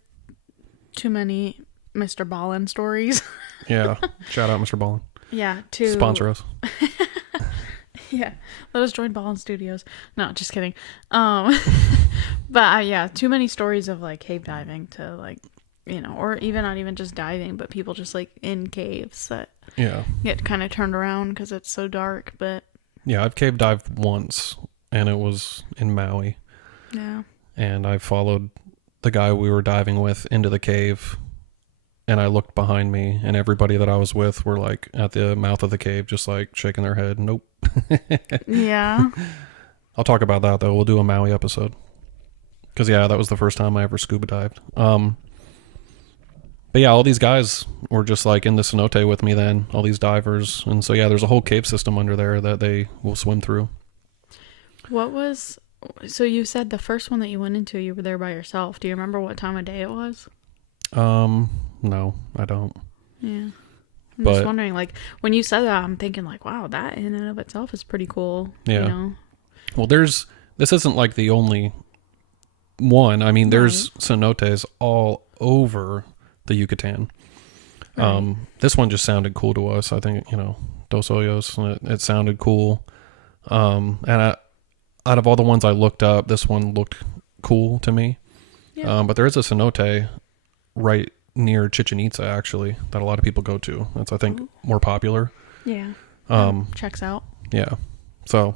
too many Mr. Ballin stories. Yeah, shout out Mr. Ballin. Yeah, to sponsor us. Yeah, let us join Ballin Studios. No, just kidding. But too many stories of like cave diving to like, you know, or even not even just diving, but people just like in caves that get kind of turned around because it's so dark. But Yeah, I've cave dived once, and it was in Maui. Yeah. And I followed the guy we were diving with into the cave, and I looked behind me, and everybody that I was with were like at the mouth of the cave, just like shaking their head. Nope. Yeah. I'll talk about that though. We'll do a Maui episode. Because yeah, that was the first time I ever scuba dived. But yeah, all these guys were just like in the cenote with me then, all these divers. And so yeah, there's a whole cave system under there that they will swim through. So you said the first one that you went into, you were there by yourself. Do you remember what time of day it was? No, I don't. Yeah. I'm just wondering, like, when you said that, I'm thinking like, wow, that in and of itself is pretty cool. Yeah. You know? Well, this isn't like the only one. I mean, there's cenotes all over the Yucatan. Right. This one just sounded cool to us. I think, Dos Hoyos, it sounded cool. And out of all the ones I looked up, this one looked cool to me. Yeah. But there is a cenote right near Chichen Itza, actually, that a lot of people go to. That's, I think, more popular. Yeah. Checks out. Yeah. So,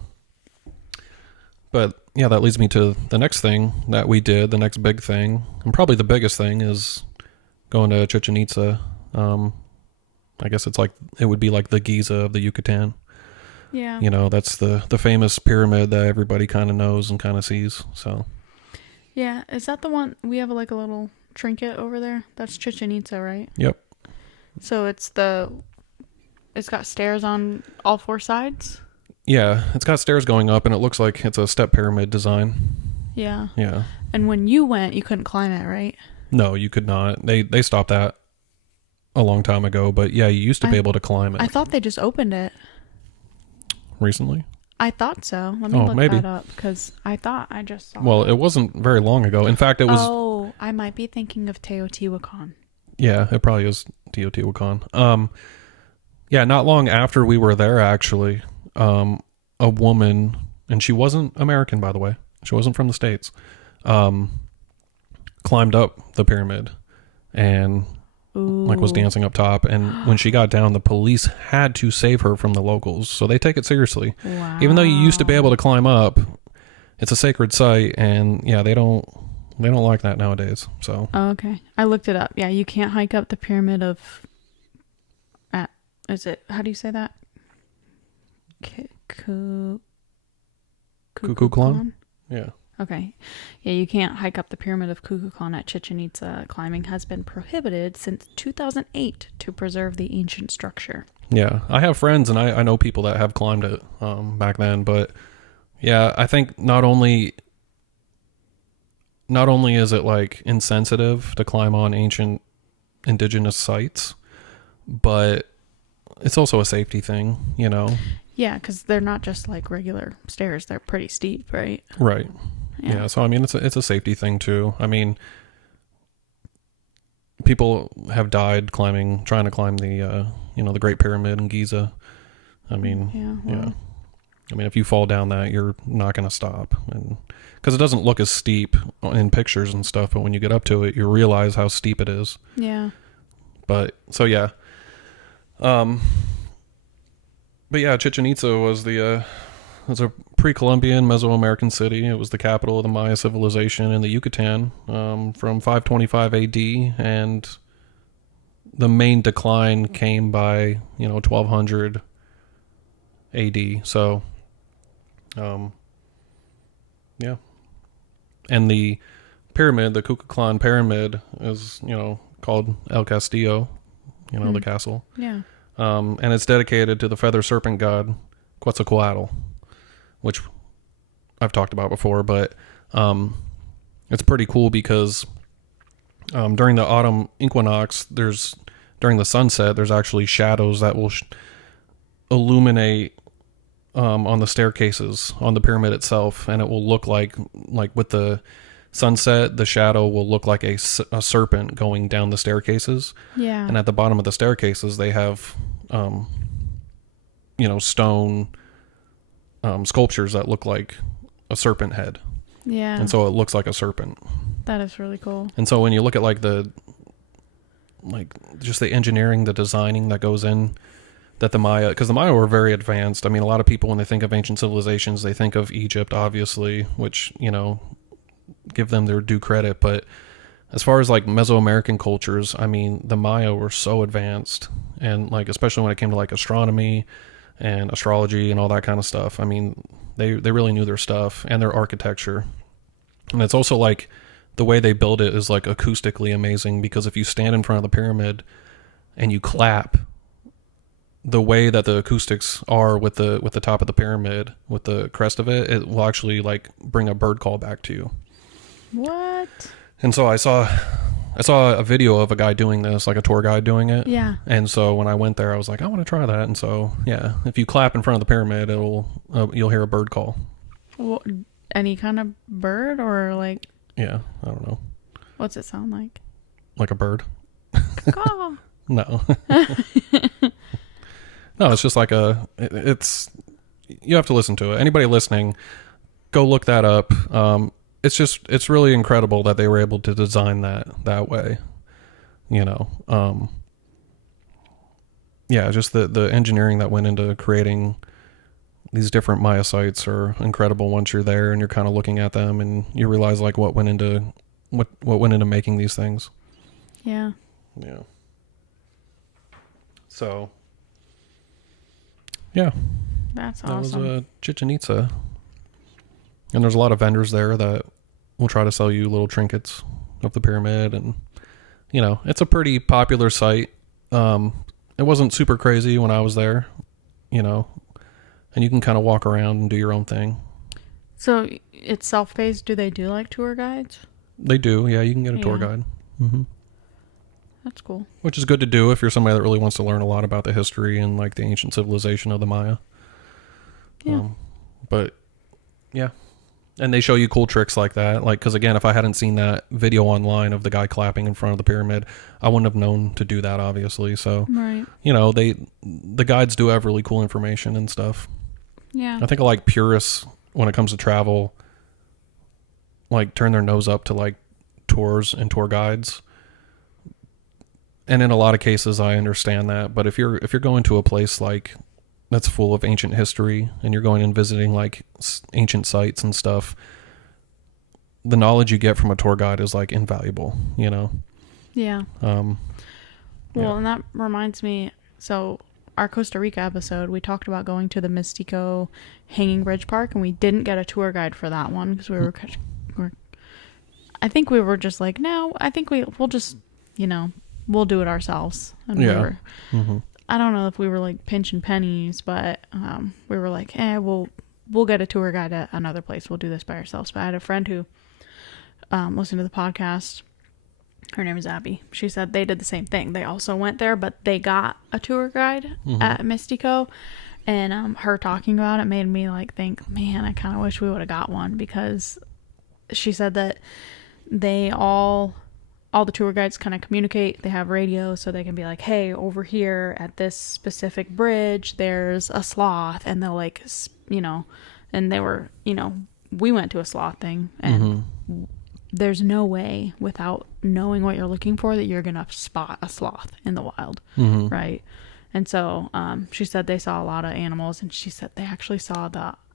but yeah, that leads me to the next thing that we did, the next big thing, and probably the biggest thing is going to Chichen Itza. I guess it would be like the Giza of the Yucatan. Yeah. That's the famous pyramid that everybody kind of knows and kind of sees. So. Yeah. Is that the one we have like a little trinket over there? That's Chichen Itza, right? Yep. So it's got stairs on all four sides? Yeah. It's got stairs going up and it looks like it's a step pyramid design. Yeah. Yeah. And when you went, you couldn't climb it, right? No, you could not. They stopped that a long time ago, but yeah, you used to be able to climb it. I thought they just opened it. Recently? I thought so. Let me look that up because I thought I just saw Well, it wasn't very long ago. In fact, it was... Oh, I might be thinking of Teotihuacan. Yeah, it probably is Teotihuacan. Yeah, not long after we were there, actually, a woman, and she wasn't American, by the way. She wasn't from the States. Climbed up the pyramid and was dancing up top. And when she got down, the police had to save her from the locals. So they take it seriously. Wow. Even though you used to be able to climb up, it's a sacred site. And yeah, they don't like that nowadays. So. Oh, okay. I looked it up. Yeah, you can't hike up the pyramid of... how do you say that? Kukulkan? Yeah. Okay. Yeah, you can't hike up the pyramid of Kukulkan at Chichen Itza. Climbing has been prohibited since 2008 to preserve the ancient structure. Yeah, I have friends and I know people that have climbed it back then, but yeah, I think not only is it like insensitive to climb on ancient indigenous sites, but it's also a safety thing, Yeah, because they're not just like regular stairs; they're pretty steep, right? Right. Yeah. So I mean, it's a safety thing too. I mean, people have died trying to climb the the Great Pyramid in Giza. I mean, yeah. I mean, if you fall down that, you're not going to stop, and because it doesn't look as steep in pictures and stuff, but when you get up to it, you realize how steep it is. Yeah. But so yeah. But yeah, Chichen Itza was a pre-Columbian Mesoamerican city. It was the capital of the Maya civilization in the Yucatan from 525 AD, and the main decline came by 1200 AD. So, yeah, and the pyramid, the Kukulkan pyramid, is called El Castillo, the castle. Yeah. And it's dedicated to the feather serpent god Quetzalcoatl, which I've talked about before, but it's pretty cool because during the autumn equinox, during the sunset, there's actually shadows that will illuminate on the staircases on the pyramid itself, and it will look like with the sunset, the shadow will look like a serpent going down the staircases. Yeah. And at the bottom of the staircases, they have, stone sculptures that look like a serpent head. Yeah. And so it looks like a serpent. That is really cool. And so when you look at just the engineering, the designing that goes in that the Maya, because the Maya were very advanced. I mean, a lot of people, when they think of ancient civilizations, they think of Egypt, obviously, which, you know, give them their due credit. But as far as like Mesoamerican cultures, I mean, the Maya were so advanced, and like, especially when it came to like astronomy and astrology and all that kind of stuff. I mean, they really knew their stuff, and their architecture. And it's also like the way they build it is like acoustically amazing, because if you stand in front of the pyramid and you clap, the way that the acoustics are with the top of the pyramid, with the crest of it, it will actually like bring a bird call back to you. What? And so I saw a video of a guy doing this, like a tour guide doing it. Yeah. And so when I went there, I was like, I want to try that. And so, yeah, if you clap in front of the pyramid, you'll hear a bird call. Well, any kind of bird, or like? Yeah, I don't know. What's it sound like? Like a bird? Caw. No. No, it's just like it's, you have to listen to it. Anybody listening, go look that up. It's really incredible that they were able to design that way, you know. Yeah, just the engineering that went into creating these different Maya sites are incredible once you're there and you're kind of looking at them and you realize like what went into making these things. Yeah. Yeah. So, yeah. That's awesome. That was Chichen Itza. And there's a lot of vendors there that will try to sell you little trinkets of the pyramid, and you know, it's a pretty popular site. It wasn't super crazy when I was there, you know, and you can kind of walk around and do your own thing. So it's self-paced. Do they do like tour guides? They do, yeah. You can get a tour guide. Mm-hmm. That's cool. Which is good to do if you're somebody that really wants to learn a lot about the history and like the ancient civilization of the Maya. Yeah. But yeah. And they show you cool tricks like that. Like, because again, if I hadn't seen that video online of the guy clapping in front of the pyramid, I wouldn't have known to do that, obviously. So, right. You know, the guides do have really cool information and stuff. Yeah. I think like purists, when it comes to travel, like turn their nose up to like tours and tour guides. And in a lot of cases, I understand that. But if you're going to a place like that's full of ancient history and you're going and visiting like ancient sites and stuff, the knowledge you get from a tour guide is like invaluable, you know? Yeah. Well, and that reminds me, so our Costa Rica episode, we talked about going to the Mistico Hanging Bridge Park, and we didn't get a tour guide for that one because I think we were just like, no, I think we'll just, you know, we'll do it ourselves. And I don't know if we were like pinching pennies, but we were like, we'll get a tour guide at another place. We'll do this by ourselves. But I had a friend who listened to the podcast. Her name is Abby. She said they did the same thing. They also went there, but they got a tour guide at Mistico. And her talking about it made me like think, man, I kind of wish we would have got one, because she said that all the tour guides kind of communicate. They have radio, so they can be like, hey, over here at this specific bridge, there's a sloth. And they'll like, you know, and they were, you know, we went to a sloth thing, and there's no way without knowing what you're looking for that you're going to spot a sloth in the wild. Right. And so she said they saw a lot of animals, and she said they actually saw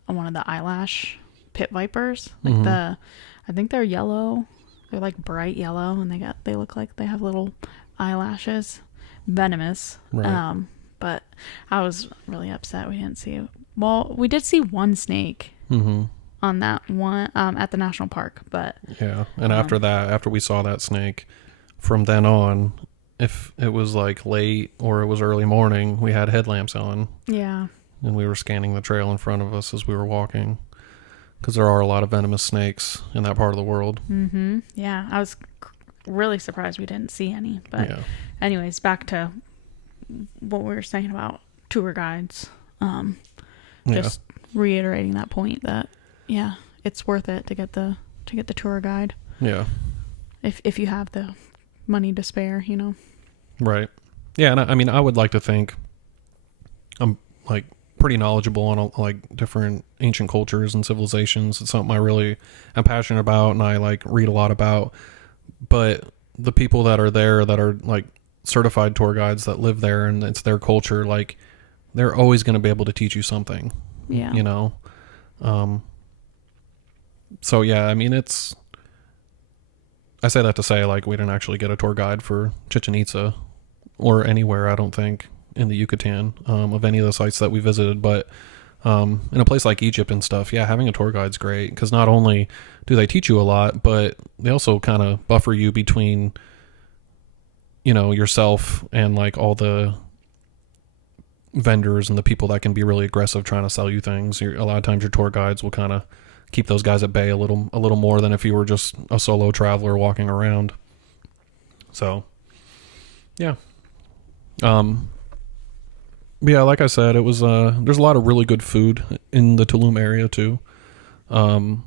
one of the eyelash pit vipers. Like I think they're yellow. They're like bright yellow, and they look like they have little eyelashes, venomous. Right. But I was really upset we didn't see it. Well, we did see one snake on that one at the national park, but yeah. And after we saw that snake, from then on, if it was like late or it was early morning, we had headlamps on. Yeah. And we were scanning the trail in front of us as we were walking, because there are a lot of venomous snakes in that part of the world. Yeah, I was really surprised we didn't see any. But anyways, back to what we were saying about tour guides. Just reiterating that point that, yeah, it's worth it to get the tour guide. Yeah. If you have the money to spare, you know. Right. Yeah, and I mean, I would like to think I'm like pretty knowledgeable on like different ancient cultures and civilizations. It's something I really am passionate about and I like read a lot about. But the people that are there that are like certified tour guides that live there and it's their culture, like they're always going to be able to teach you something. Yeah. You know? So yeah, I mean, I say that to say, like, we didn't actually get a tour guide for Chichen Itza or anywhere, I don't think, in the Yucatan, of any of the sites that we visited. But in a place like Egypt and stuff, yeah, having a tour guide's great, because not only do they teach you a lot, but they also kind of buffer you between, you know, yourself and like all the vendors and the people that can be really aggressive trying to sell you things. A lot of times your tour guides will kind of keep those guys at bay a little more than if you were just a solo traveler walking around. So yeah. But yeah, like I said, it was there's a lot of really good food in the Tulum area too. And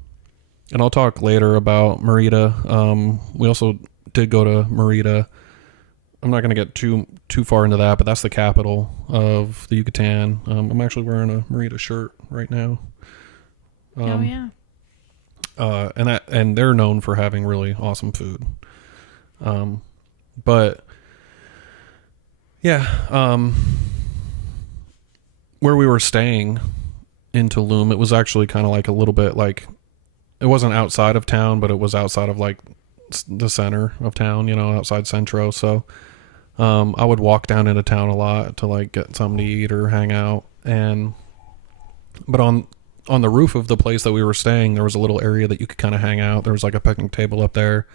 I'll talk later about Merida. We also did go to Merida. I'm not going to get too far into that, but that's the capital of the Yucatan. I'm actually wearing a Merida shirt right now. Oh yeah. And they're known for having really awesome food. But yeah, where we were staying in Tulum, it was actually kind of like a little bit like, it wasn't outside of town, but it was outside of like the center of town, you know, outside Centro. So I would walk down into town a lot to like get something to eat or hang out. But on the roof of the place that we were staying, there was a little area that you could kind of hang out. There was like a picnic table up there.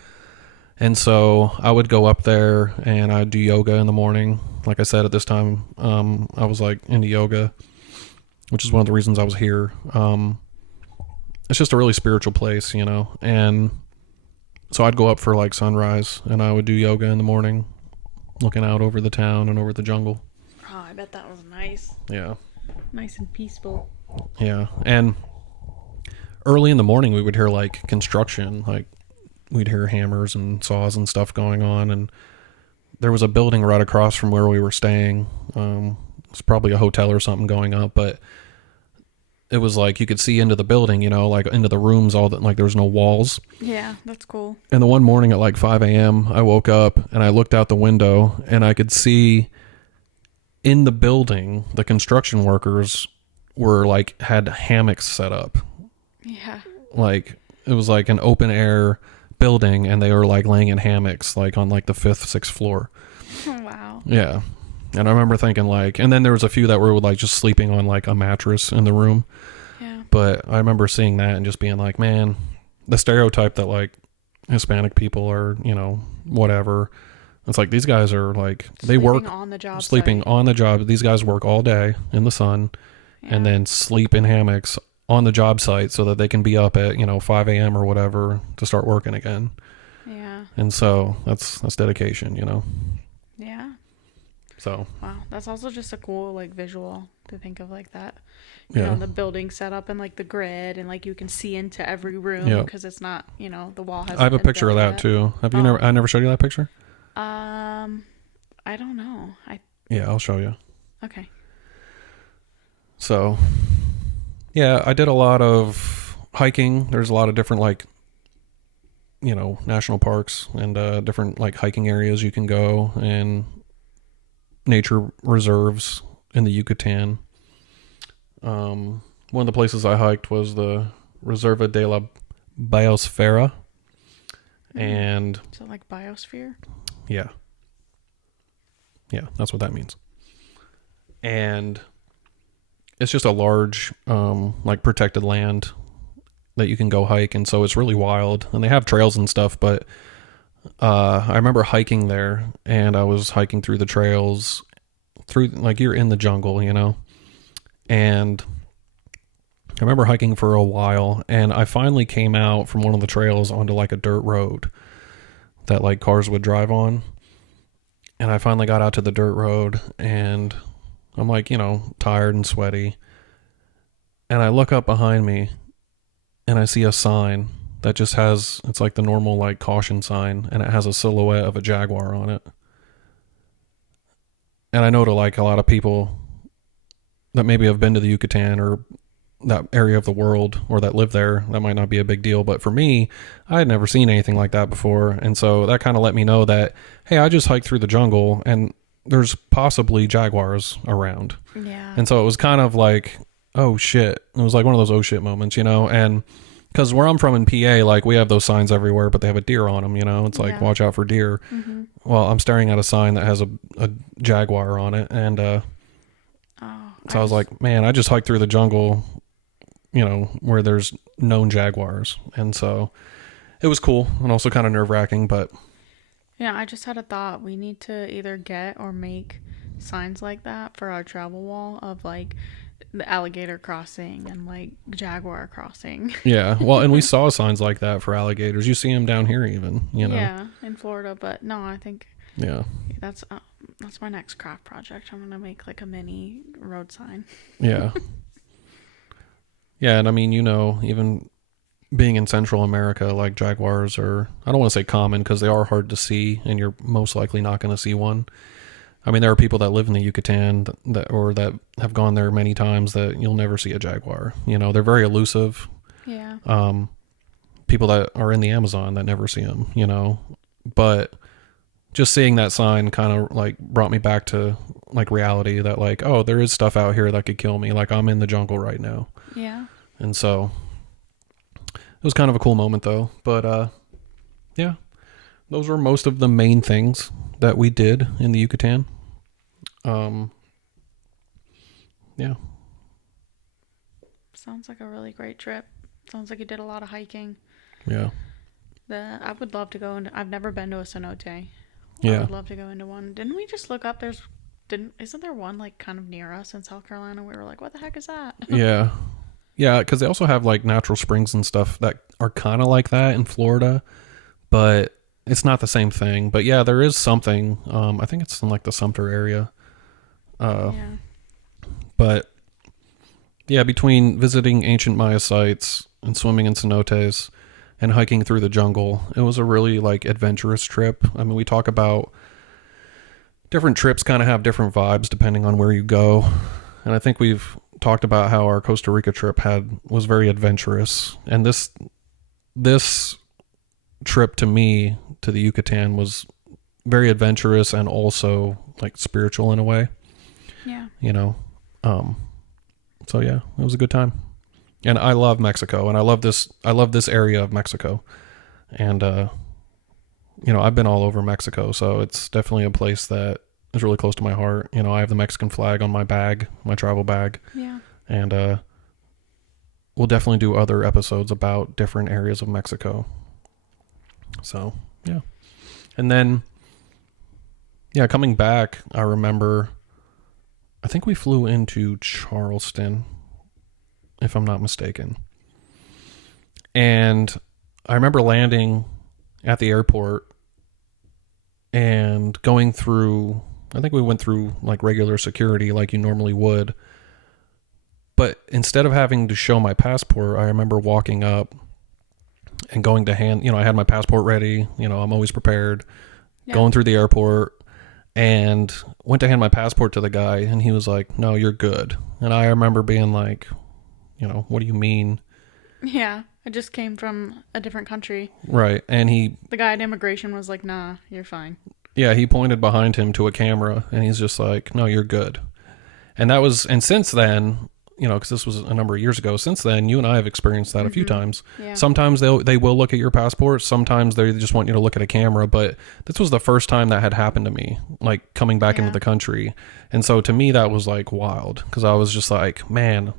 And so I would go up there and I'd do yoga in the morning. Like I said, at this time, I was like into yoga, which is one of the reasons I was here. It's just a really spiritual place, you know? And so I'd go up for like sunrise and I would do yoga in the morning, looking out over the town and over the jungle. Oh, I bet that was nice. Yeah. Nice and peaceful. Yeah. And early in the morning, we would hear like construction, like we'd hear hammers and saws and stuff going on. And there was a building right across from where we were staying. It's probably a hotel or something going up, but it was like you could see into the building, you know, like into the rooms, all that, like there was no walls. Yeah, that's cool. And the one morning at like 5 a.m., I woke up and I looked out the window and I could see in the building, the construction workers were like, had hammocks set up. Yeah. Like it was like an open air building and they were like laying in hammocks, like on like the 5th, 6th floor. Wow. Yeah. And I remember thinking like, and then there was a few that were like just sleeping on like a mattress in the room. Yeah. But I remember seeing that and just being like, man, the stereotype that like Hispanic people are, you know, whatever. It's like these guys are like, they work on the job sleeping site. on the job. These guys work all day in the sun and then sleep in hammocks on the job site so that they can be up at, you know, 5 a.m. or whatever to start working again. Yeah. And so that's dedication, you know? Yeah. So. Wow. That's also just a cool like visual to think of like that. You know, the building set up and like the grid and like you can see into every room because it's not, you know, the wall has. I have a picture of that too. Have you I never showed you that picture? I don't know. Yeah, I'll show you. Okay. So, yeah, I did a lot of hiking. There's a lot of different like, you know, national parks and different like hiking areas you can go and nature reserves in the Yucatan. One of the places I hiked was the Reserva de la Biosfera. And so like biosphere? Yeah, that's what that means. And it's just a large like protected land that you can go hike, and so it's really wild, and they have trails and stuff. But I remember hiking there, and I was hiking through the trails through, like, you're in the jungle, you know. And I remember hiking for a while, and I finally came out from one of the trails onto like a dirt road that like cars would drive on. And I finally got out to the dirt road, and I'm like, you know, tired and sweaty. And I look up behind me and I see a sign that just has, it's like the normal like caution sign, and it has a silhouette of a jaguar on it. And I know to like a lot of people that maybe have been to the Yucatan or that area of the world or that live there, that might not be a big deal. But for me, I had never seen anything like that before. And so that kind of let me know that, hey, I just hiked through the jungle and there's possibly jaguars around. Yeah. And so it was kind of like, oh shit. It was like one of those oh shit moments, and because where I'm from in PA, like we have those signs everywhere, but they have a deer on them, it's like, watch out for deer. Mm-hmm. Well, I'm staring at a sign that has a jaguar on it. And so I was like, man, I just hiked through the jungle, where there's known jaguars. And so it was cool and also kind of nerve wracking, but yeah, I just had a thought. We need to either get or make signs like that for our travel wall of like the alligator crossing and like jaguar crossing. Yeah, well, and we saw signs like that for alligators. You see them down here even, Yeah, in Florida, but no, I think that's my next craft project. I'm gonna make like a mini road sign. Yeah. Yeah, and I mean, even being in Central America, like jaguars are, I don't want to say common because they are hard to see and you're most likely not going to see one. I mean, there are people that live in the Yucatan that have gone there many times that you'll never see a jaguar. They're very elusive. Yeah. People that are in the Amazon that never see them, but just seeing that sign kind of like brought me back to like reality that like, oh, there is stuff out here that could kill me. Like I'm in the jungle right now. Yeah. And so it was kind of a cool moment though. But yeah, those were most of the main things that we did in the Yucatan. Yeah. Sounds like a really great trip. Sounds like you did a lot of hiking. Yeah. I would love to go, and I've never been to a cenote. Yeah. I would love to go into one. Didn't we just look up? Isn't there one like kind of near us in South Carolina? We were like, what the heck is that? Yeah. Yeah, because they also have like natural springs and stuff that are kind of like that in Florida, but it's not the same thing. But yeah, there is something. I think it's in like the Sumter area. Yeah. But yeah, between visiting ancient Maya sites and swimming in cenotes and hiking through the jungle, it was a really like adventurous trip. I mean, we talk about different trips kind of have different vibes depending on where you go. And I think we've talked about how our Costa Rica trip was very adventurous. And this trip to me to the Yucatan was very adventurous and also like spiritual in a way. Yeah. So yeah, it was a good time. And I love Mexico and I love this area of Mexico. And I've been all over Mexico, so it's definitely a place that is really close to my heart. I have the Mexican flag on my bag, my travel bag. Yeah. And we'll definitely do other episodes about different areas of Mexico. So, yeah. And then coming back, I remember I think we flew into Charleston, if I'm not mistaken. And I remember landing at the airport and going through, I think we went through like regular security like you normally would. But instead of having to show my passport, I remember walking up and going to I had my passport ready. I'm always prepared. Yeah. Going through the airport and went to hand my passport to the guy and he was like, no, you're good. And I remember being like, what do you mean? Yeah. I just came from a different country. Right. And the guy at immigration was like, nah, you're fine. Yeah. He pointed behind him to a camera and he's just like, no, you're good. And since then, because this was a number of years ago, since then, you and I have experienced that a few times. Yeah. Sometimes they will look at your passport. Sometimes they just want you to look at a camera. But this was the first time that had happened to me, like coming back into the country. And so to me, that was like wild because I was just like, man,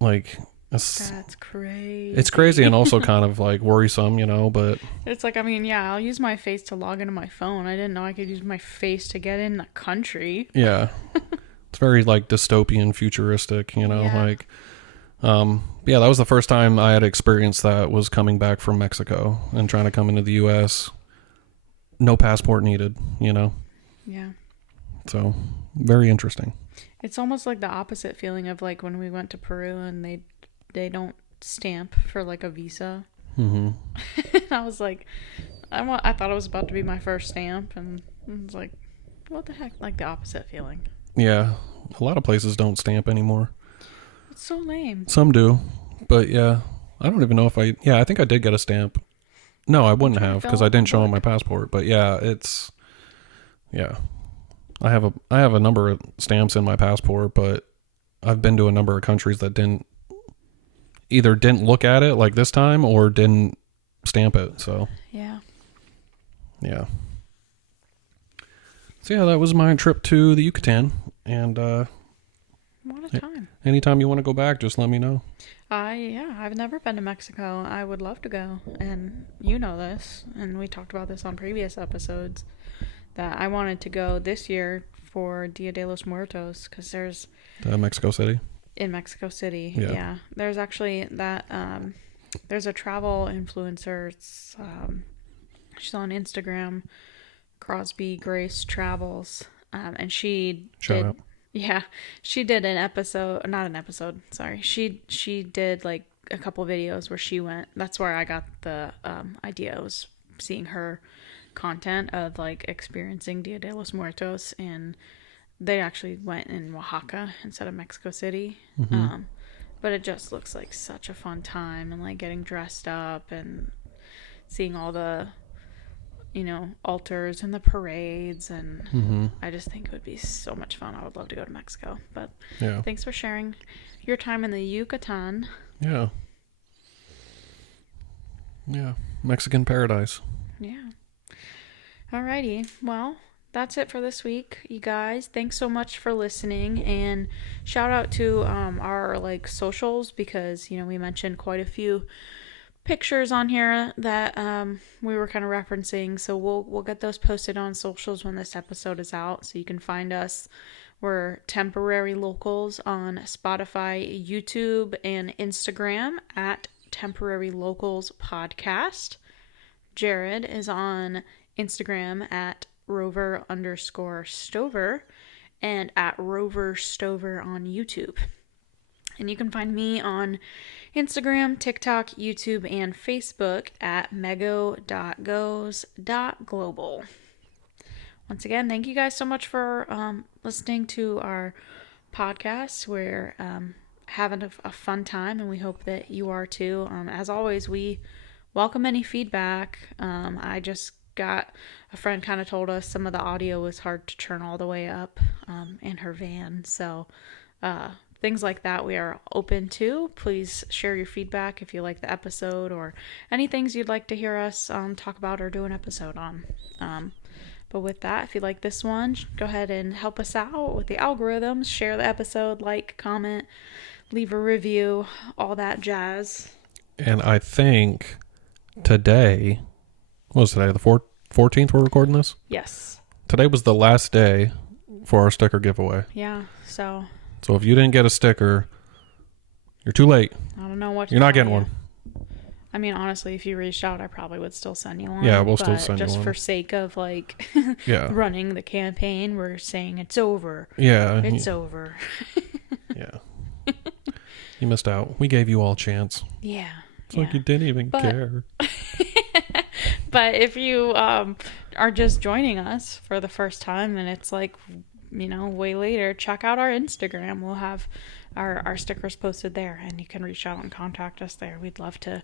like that's crazy. It's crazy and also kind of like worrisome, but it's like, I mean, yeah, I'll use my face to log into my phone. I didn't know I could use my face to get in the country. Yeah. It's very like dystopian, futuristic, like, that was the first time I had experienced that was coming back from Mexico and trying to come into the U.S. No passport needed, Yeah. So very interesting. It's almost like the opposite feeling of like when we went to Peru and they don't stamp for like a visa. Mm-hmm. I was like, I thought it was about to be my first stamp and I was like, what the heck? Like the opposite feeling. Yeah, a lot of places don't stamp anymore. It's so lame. Some do, but yeah, I don't even know if I think I did get a stamp. No, I wouldn't have because I didn't show them my passport, but yeah, I have a number of stamps in my passport, but I've been to a number of countries that didn't look at it like this time or didn't stamp it. So Yeah. yeah. So yeah, that was my trip to the Yucatan, and What a time. anytime you want to go back, just let me know. I've never been to Mexico. I would love to go, and you know this, and we talked about this on previous episodes, that I wanted to go this year for Dia de los Muertos, because there's Mexico City. in Mexico City. Yeah. Yeah. There's actually that there's a travel influencer. It's, she's on Instagram, Crosby Grace Travels, and she Shout out. yeah, she did an episode, not an episode, sorry. She did like a couple videos where she went. That's where I got the idea. I was seeing her content of like experiencing Dia de los Muertos, and they actually went in Oaxaca instead of Mexico City. Mm-hmm. But it just looks like such a fun time, and like getting dressed up and seeing all the, you know, altars and the parades, and Mm-hmm. I just think it would be so much fun. I would love to go to Mexico. But Yeah. thanks for sharing your time in the Yucatan. Yeah. Yeah. Mexican paradise. Yeah. Alrighty. Well, that's it for this week, you guys. Thanks so much for listening, and shout out to our like socials, because you know we mentioned quite a few pictures on here that we were kind of referencing, so we'll get those posted on socials when this episode is out, so you can find us. We're Temporary Locals on Spotify, YouTube, and Instagram at Temporary Locals Podcast. Jared is on Instagram at Rover_Stover and at Rover Stover on YouTube. And you can find me on Instagram, TikTok, YouTube, and Facebook at mego.goes.global. Once again, thank you guys so much for listening to our podcast. We're having a fun time, and we hope that you are too. As always, we welcome any feedback. I just got a friend kind of told us some of the audio was hard to turn all the way up in her van. So things like that we are open to. Please share your feedback if you like the episode, or any things you'd like to hear us talk about or do an episode on. But with that, if you like this one, go ahead and help us out with the algorithms. Share the episode, like, comment, leave a review, all that jazz. And I think today, what was today? The 14th we're recording this? Yes. Today was the last day for our sticker giveaway. Yeah, so if you didn't get a sticker, you're too late. I don't know what You're not tell getting you. one. I mean, honestly, if you reached out, I probably would still send you one. Yeah, we'll still send you just one. for sake of like Yeah. running the campaign, we're saying it's over. Yeah. It's over. Yeah. You missed out. We gave you all a chance. Yeah. It's like you didn't even care. But if you are just joining us for the first time, and it's like, you know, way later, check out our Instagram. We'll have our stickers posted there, and you can reach out and contact us there. We'd love to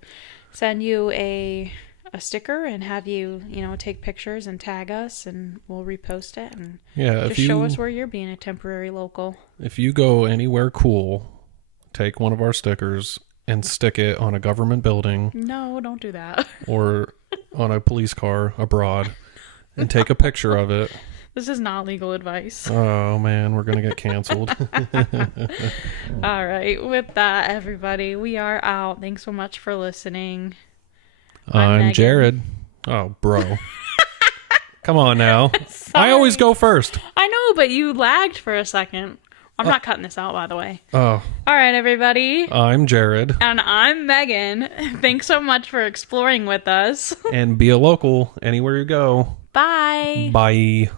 send you a sticker and have you, you know, take pictures and tag us, and we'll repost it, and just show us where you're being a temporary local. If you go anywhere cool, take one of our stickers and stick it on a government building. No, don't do that. Or on a police car abroad and take a picture of it. This is not legal advice. Oh man, we're gonna get canceled. All right, with that, everybody, we are out. Thanks so much for listening. I'm Megan. Jared. Oh, bro. Come on now. I always go first. I know, but you lagged for a second. I'm not cutting this out, by the way. Oh, All right, everybody. I'm Jared. And I'm Megan. Thanks so much for exploring with us. And be a local anywhere you go. Bye. Bye.